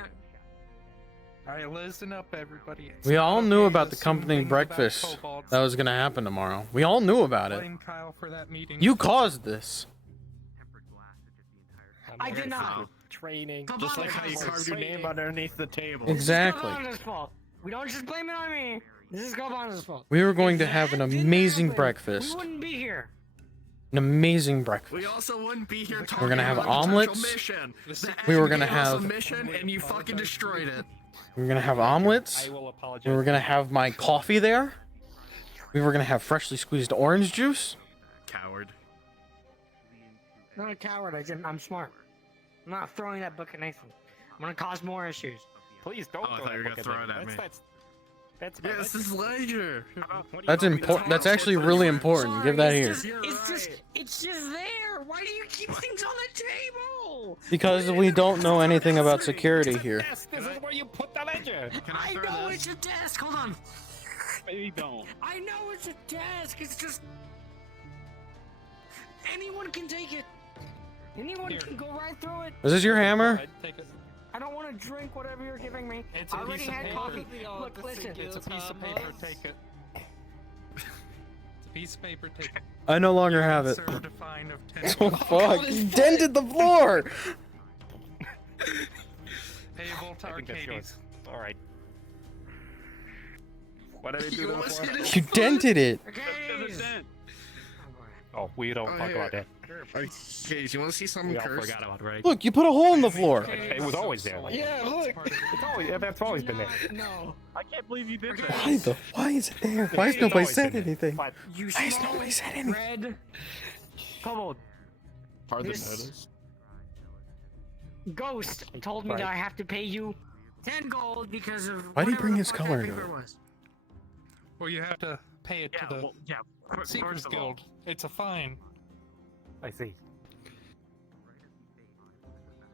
All right, listen up, everybody. It's We not all okay knew to about the assume company things about breakfast kobolds. that was gonna happen tomorrow. We all knew about it. Blame Kyle for that meeting. You caused this. I did not. Training. Just like how you carved your name underneath the table. Exactly. This is Galvanda's fault. We don't just blame it on me. This is Galvanda's fault. We were going to have an If that didn't amazing happen, breakfast. We wouldn't be here. An amazing breakfast. We also wouldn't be here talking We're gonna have about a potential omelets. mission. The We were end gonna game was a have- mission, and you fucking destroyed it. We were gonna have omelets. I will apologize. We were gonna have my coffee there. We were gonna have freshly squeezed orange juice. Coward. I'm not a coward. I'm smart. I'm not throwing that book at Nathan. I'm gonna cause more issues. Please don't. Oh, I throw thought you were that gonna book throw it at me. That's That's Yes, this is leisure. That's important. That's actually really important. Give that here. It's just there. Why do you keep things on the table? Because we don't know anything about security here. Yes, this is where you put the ledger. I know it's a desk. Hold on. Maybe don't. I know it's a desk. It's just anyone can take it. Anyone can go right through it. Is this your hammer? Take it. I don't want to drink whatever you're giving me. It's I a already piece of had paper. coffee. Look, listen. It's a piece of paper. Take it. It's a piece of paper. Take it. I no longer have it. Served a fine of 10. Oh fuck! You dented the floor. Payable to I think that's Arcades. yours. All right. What did I do to the floor? You dented it. Oh, we don't talk about that. Okay, you want to see something We all cursed? forgot about it, right? Look, you put a hole in the floor. It was always there. Like, Yeah, look. it's always, that's always been there. No. I can't believe you did that. Why is it there? Why has It's nobody always said been there. anything? But You Why has small nobody said anything? red. Come on. Pardon This- notice. Ghost told me Right. that I have to pay you 10 gold because of. Why'd he whatever bring the his fuck that color into paper it? was. Well, you have to pay it to the Seekers First of all, Guild. It's a fine. I see.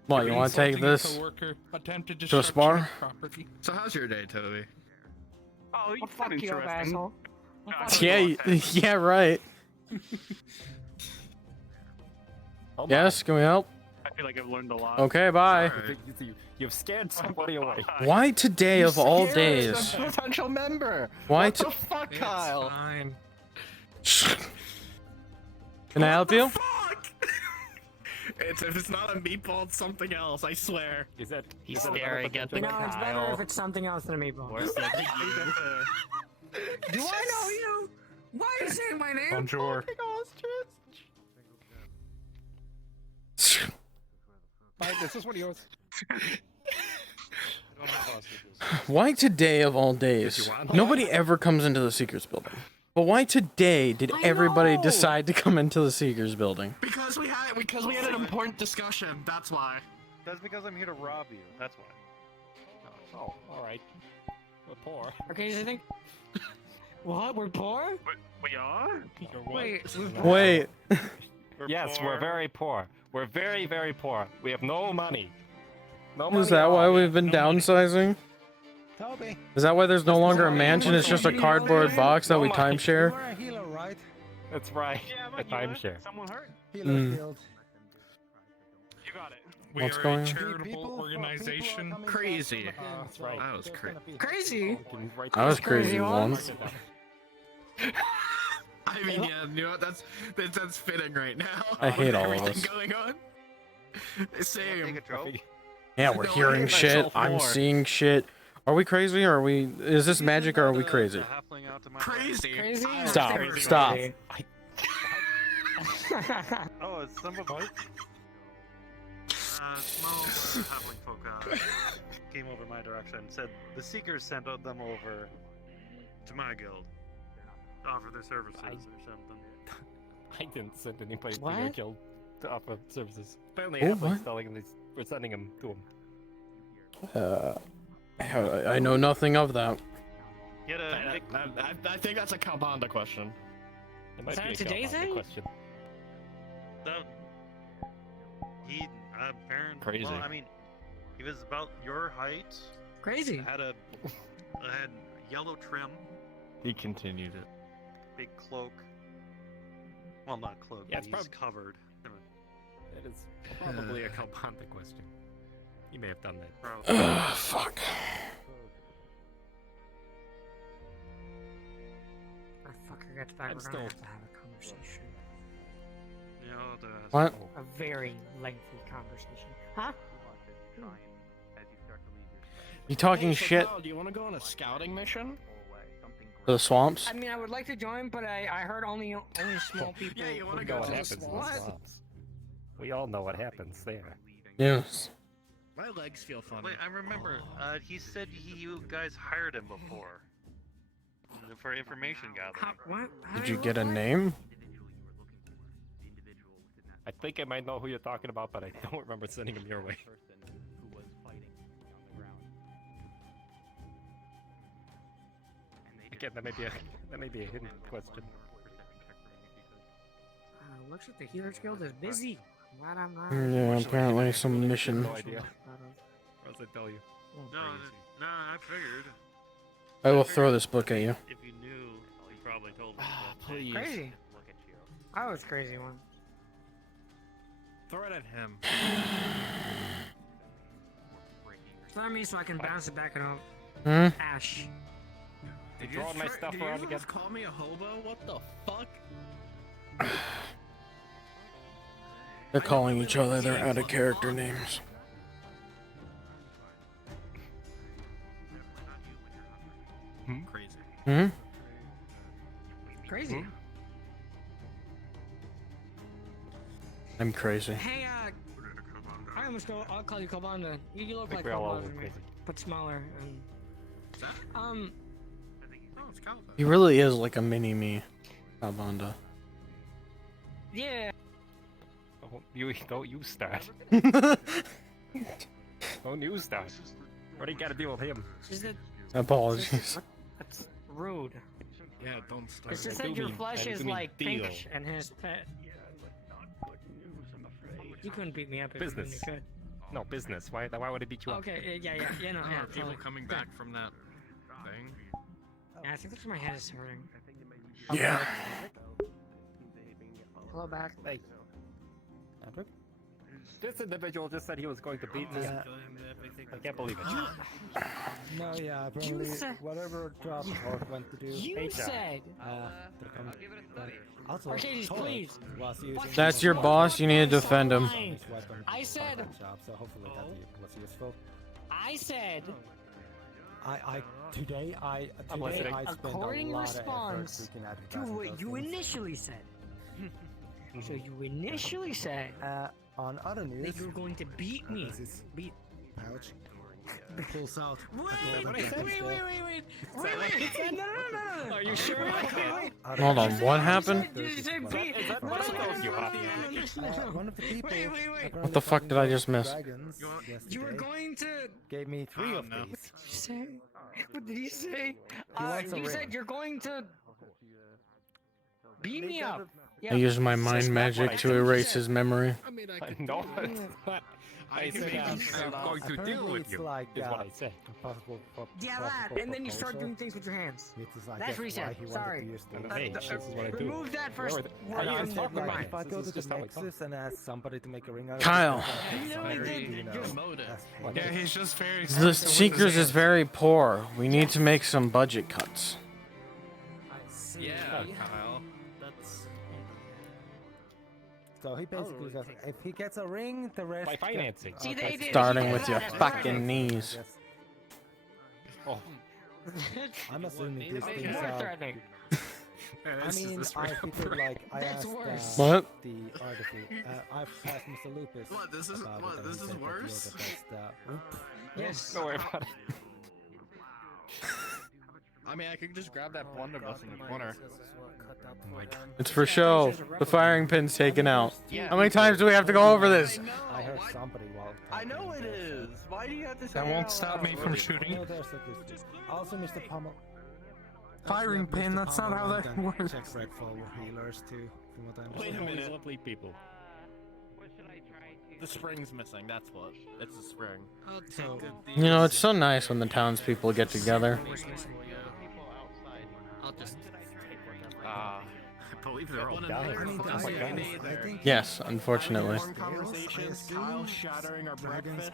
What, you want to take Insulting a this coworker, attempted to a destruction spar? of property. So how's your day, Toby? Oh, Well, fuck you, asshole. Well, fuck Yeah, yeah, right. Yes, can we help? I feel like I've learned a lot. Okay, bye. You've scared somebody away. Why today of all days? Potential member. Why What to- the fuck, It's Kyle? fine. Can I help you? If it's not a meatball, it's something else. I swear. Is that He's scary. Get the No, it's better if it's something else than a meatball. Do I know you? Why are you saying my name? Bonjour. Fine, this is one of yours. Why today of all days? Nobody ever comes into the Seekers building. But why today did everybody decide to come into the Seekers building? Because we had an important discussion. That's why. That's because I'm here to rob you. That's why. Oh, all right. We're poor. Okay, so I think. What? We're poor? We are? Wait. Wait. Yes, we're very poor. We're very, very poor. We have no money. No money Is that at why all. we've been downsizing? Toby, Is that why there's no longer a mansion? It's just a cardboard box that we you timeshare? are a healer, right? That's right. A timeshare. Someone hurt? Healer Mm. guild. You got it. We What's are going a on? charitable organization. Crazy. That's right. That was crazy. Crazy? I was crazy one. once. I mean, yeah, you know what? That's fitting right now. I hate all of Everything us. going on. Same. Yeah, we're No, hearing it's shit. all I'm four. seeing shit. Are we crazy or are we... Is this magic or are we crazy? Crazy. Crazy? Stop. Stop. Oh, it's some of us. Small halfling folk came over my direction. Said the Seekers sent them over to my guild, offer their services or something. I didn't send anybody to What? your guild to offer services. Apparently, Oh, Apple's what? telling them we're sending them to them. I know nothing of that. Get a big I think that's a Calbanda question. It might Is that be a today's Calbanda thing? question. He apparently. Crazy. Well, I mean, he was about your height. Crazy. Had yellow trim, He continued it. big cloak. Well, not cloak. Yeah, but it's he's covered. That is probably a Calbanda question. You may have done that. Ugh, fuck. Our fucker gets back. I'm We're still- gonna have to have a conversation. You know, What? A very lengthy conversation. Huh? You talking Hey, so shit Kyle, do you want to go on a scouting mission? to the swamps? I mean, I would like to join, but I heard only small people. Yeah, you want to We know go what to the happens in the swamp? swamps. We all know what happens there. Yes. My legs feel funny. Wait, I remember. He said you guys hired him before for information gathering. What? Did you get a name? I think I might know who you're talking about, but I don't remember sending him your way. Again, that may be a hidden question. Looks like the Healer's Guild is busy. Glad I'm not. Yeah, apparently some mission. No idea. What does it tell you? No, I figured. I will throw this book at you. If you knew, you probably told me. Please. Crazy. I was crazy one. Throw it at him. Throw me so I can bounce it back and Hmm? Ash. Did you throw my stuff Did around you again? just call me a hobo? What the fuck? They're calling each other their out of character names. Crazy. Hmm? Crazy. I'm crazy. Hey, I almost go. I'll call you Kobanda. You look like we all Kobanda, look crazy. but smaller. And Oh, it's Calvin. He really is like a mini me, Albanda. yeah. Don't use that. Don't use that. What do you gotta deal with him? Is it? Apologies. That's rude. Yeah, don't start. It's just I that do your mean- flesh I is do mean like deal. pink and his pet. You couldn't beat me up if Business. you could. No, business. Why would it beat you up? Okay, yeah, no, Oh, yeah. are people totally. coming back from that thing? Yeah, I think that's where my head is hurting. Yeah. Hello, back. Hey. This individual just said he was going to beat me. I can't believe it. No, yeah, apparently said- whatever job Orc went to do. You said. Also, Arcades, Torque please. was using That's your boss, you need to defend him. his weapon I for said- that job, so hopefully that was useful. I said. Today I listening. spent According a lot response of effort freaking to advertising what those you things. initially said. So you initially said On other news, that you were going to beat me. This is Beat. pouch. Pulls out. Wait, What I said. No. Are you sure? Wait. Hold on, what happened? One of the people What the fuck did I just miss? You were going to. Gave me 3 of these. What did you say? What did he say? He wants a You ring. said you're going to beat me up. I used my mind magic to erase his memory. I mean, I could. No. I said I'm going to deal Apparently with it's you. like, Is what I said. impossible for Yeah, that. And then you start doing things with your hands. That's what he said. Sorry. Hey, this is what I do. Remove that first. Are word you from even your talking mind. If I go to This is the just how it Nexus and ask somebody to make a ring out of Kyle. it, You know what he did? that's Yeah, he's just very. The Seekers is very poor. We need to make some budget cuts. Yeah, Kyle. That's. So he basically says, if he gets a ring, the rest. By financing. See, they did. Starting with your fucking knees. Yes. Oh, I'm assuming these You're things are. threatening. I mean, I figured like I That's asked worse. What? the article. I've asked Mr. Lupus. What, this is- about what, it, and this he is said that you're worse? the best, Yes. don't worry about it. I mean, I could just grab that blunderbuss in the corner. It's for show. The firing pin's taken out. How many times do we have to go over this? I heard somebody while. I know it is. Why do you have to say That it won't out stop loud? me from shooting. No, there's a distance. Also, Mr. Pummel. Firing pin, that's not how that works. Check Redfall healers too, from what I Wait a understand. minute. Lovely people. The spring's missing. That's what. It's the spring. I'll take a You know, it's so nice when the townspeople get together. I'll just. Ah. I believe they're all Yes, unfortunately. Warm conversations, Kyle shattering our breakfast,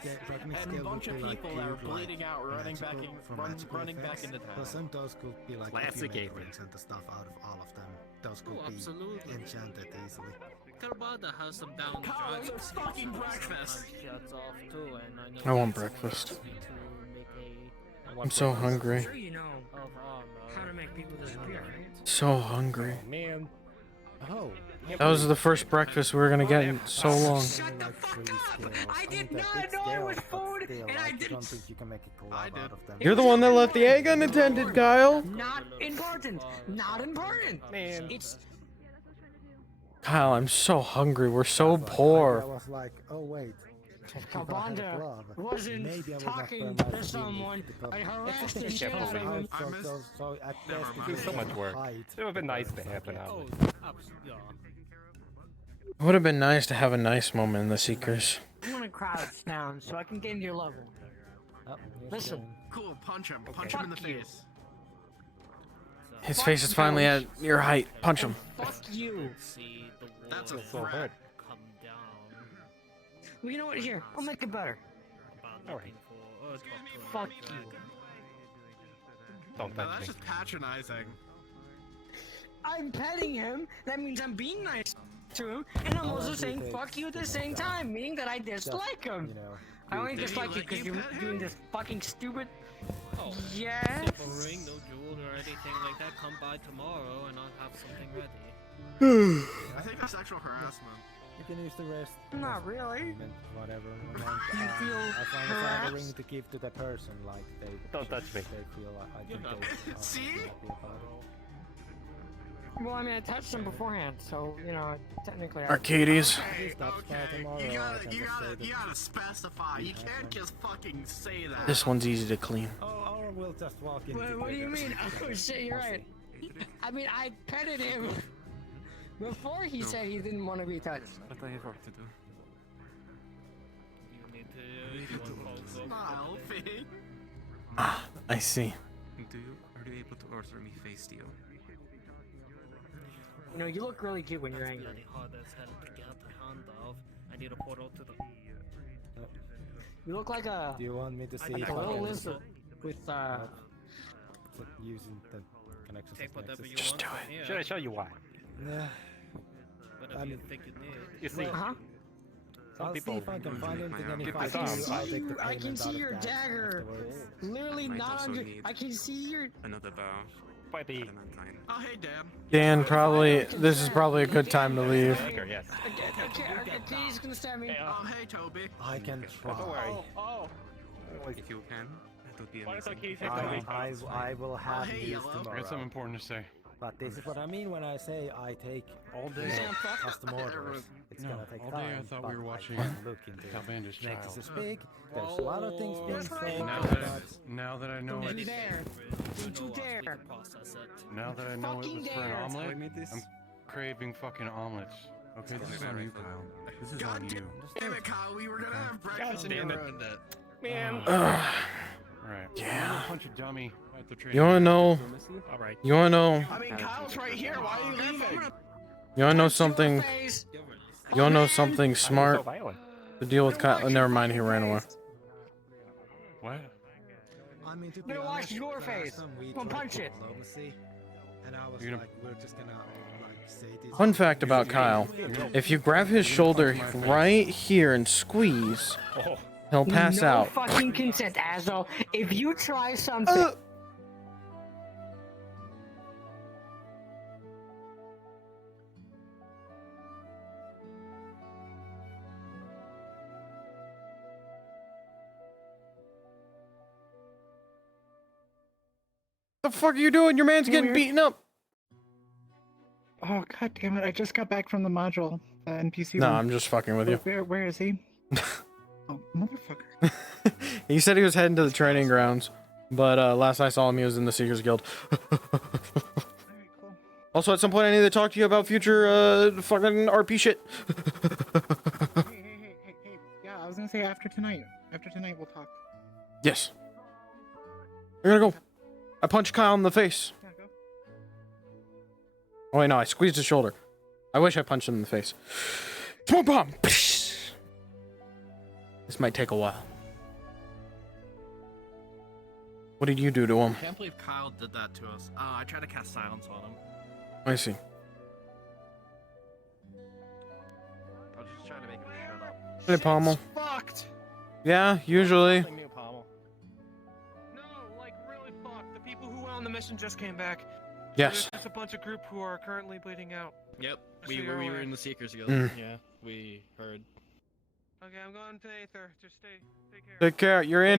and a bunch of people that are bleeding out, running back into But town. some those could be like Classic if you make Aether. rings and the stuff out of all of them. Those could Oh, be absolutely. enchanted easily. Karbada has them down the Kyle, driving. there's fucking breakfast! I want breakfast. I'm so hungry. Sure you know how to make people disappear, right? So hungry. Man. Oh. That was the first breakfast we were gonna get in so long. Shut the fuck up! I did not know it was food, and I I don't didn't. think you can make a collab out of them. You're the one that left the egg unattended, Kyle. Not important. Not important. Man. It's Kyle, I'm so hungry. We're so I poor. was like, oh wait, If I had a Kabanda glove, wasn't maybe I would not talking burn my to skin someone. with the glove. I harassed It's the just shit out of him. so at Never best mind. it's So much work. hide It would have been the nice to burns, I have an guess. outlet. It would have been nice to have a nice moment in the Seekers. I'm gonna crouch down so I can get into your level. Oh, here's Listen. Jane. Cool, punch him. Punch Okay. him in the Fuck you. face. His face is finally at your height. Punch him. Fuck you. That's a So threat. hurt. Well, you know what? Here, I'll make it better. Alright. Fuck you. Don't Now, touch that's me. just patronizing. I'm petting him. That means I'm being nice to him, and I'm also saying fuck you at the same time, meaning that I dislike him. You know, I only Did he dislike you let because you you're pet him? doing this fucking stupid. Oh, Yes. If a ring, no jewel or anything like that, come by tomorrow and I'll have something ready. I think that's sexual harassment. you can use the rest. Not really. Whatever. Do you feel as long as I have a ring harassed? to give to the person, like they. Don't touch me. They feel like I think they. See? Happy about it. Well, I mean, I touched him beforehand, so you know, technically. Arcades. Okay, That's by okay. tomorrow, You I gotta, can you just say gotta, that you gotta specify. You have can't one. just fucking say that. This one's easy to clean. Or we'll just walk in. What do you mean? Oh shit, you're right. I mean, I petted him before he said he didn't want to be touched. But I have work to do. You need to. You want to It's not helping. Ah, I see. Are you able to order me face deal? You know, you look really cute when you're angry. Bloody hard as hell to get a hand of. I need a portal to the. You look like a Do you want me to see like if a I little can lizard with using the connections? Take of whatever Nexus? you Just want. do from it. here. Should I show you why? Yeah. Whatever you think you need. You see, huh? some I'll see people if I can find anything, and if Get I this do, on. I'll take the I can payment see out of your that dagger. afterwards. Literally Might not also on your. need- I can see your. Another bow. might be Adamantine. Oh, hey, Dan. Dan, probably. This is probably a good time to leave. dagger, yes. Okay, he's gonna stab me. Oh, hey, Toby. I can try. Don't worry. If you can, that would be Why does amazing. I will have hey, these Yellow. I got something tomorrow. important to say. But this is what I mean when I say I take All day. custom orders. It's No, gonna take all time. day I thought we but were watching I can look into Outlandish it. Nexus Child. is big. There's a lot of things being said. Now but that now that I know Don't it, you dare! Don't you dare! now that I know it Fucking was for an dare. omelet, I'm craving fucking omelets. Okay, this is on you, Kyle. This is on you. Damn it, Kyle. We were gonna have breakfast. damn it. ruined it. Man. Alright. Yeah. Punch a dummy at the train. You wanna know? All right. You wanna know? I mean, Kyle's right here. Why are you leaving? You wanna know something? You wanna know something So smart violent. to deal with Kyle? Oh, never mind, he ran away. What? I mean, to be Better watch honest, your last face. time we Come on, tried punch it. diplomacy, and I was You're gonna- like, we're just gonna like say this. Fun fact about Kyle: if you grab his shoulder right here and squeeze, Oh, he'll pass no out. fucking consent, asshole. If you try something. What the fuck are you doing? Your man's getting beaten up. Oh god damn it! I just got back from the module. NPC. No, room. I'm just fucking with you. Where is he? Oh motherfucker! He said he was heading to the training grounds, but last I saw him, he was in the Seekers Guild. Also, at some point, I need to talk to you about future fucking RP shit. Hey! Yeah, I was gonna say after tonight. After tonight, we'll talk. Yes. I gotta go. I punched Kyle in the face. Yeah, go. Oh wait, no, I squeezed his shoulder. I wish I punched him in the face. Smoke bomb! This might take a while. What did you do to him? I can't believe Kyle did that to us. I tried to cast silence on him. I see. I was just trying to make him shut up. Hey, Pommel. Fucked. Yeah, usually. something new, Pommel. No, like really fucked. The people who went on the mission just came back. Yes. There's just a bunch of group who are currently bleeding out. Yep, Just we so you're were aware. in the Seekers Guild. Mm. Yeah, we heard. Okay, I'm going to Aether. Just take care. Take care. You're in.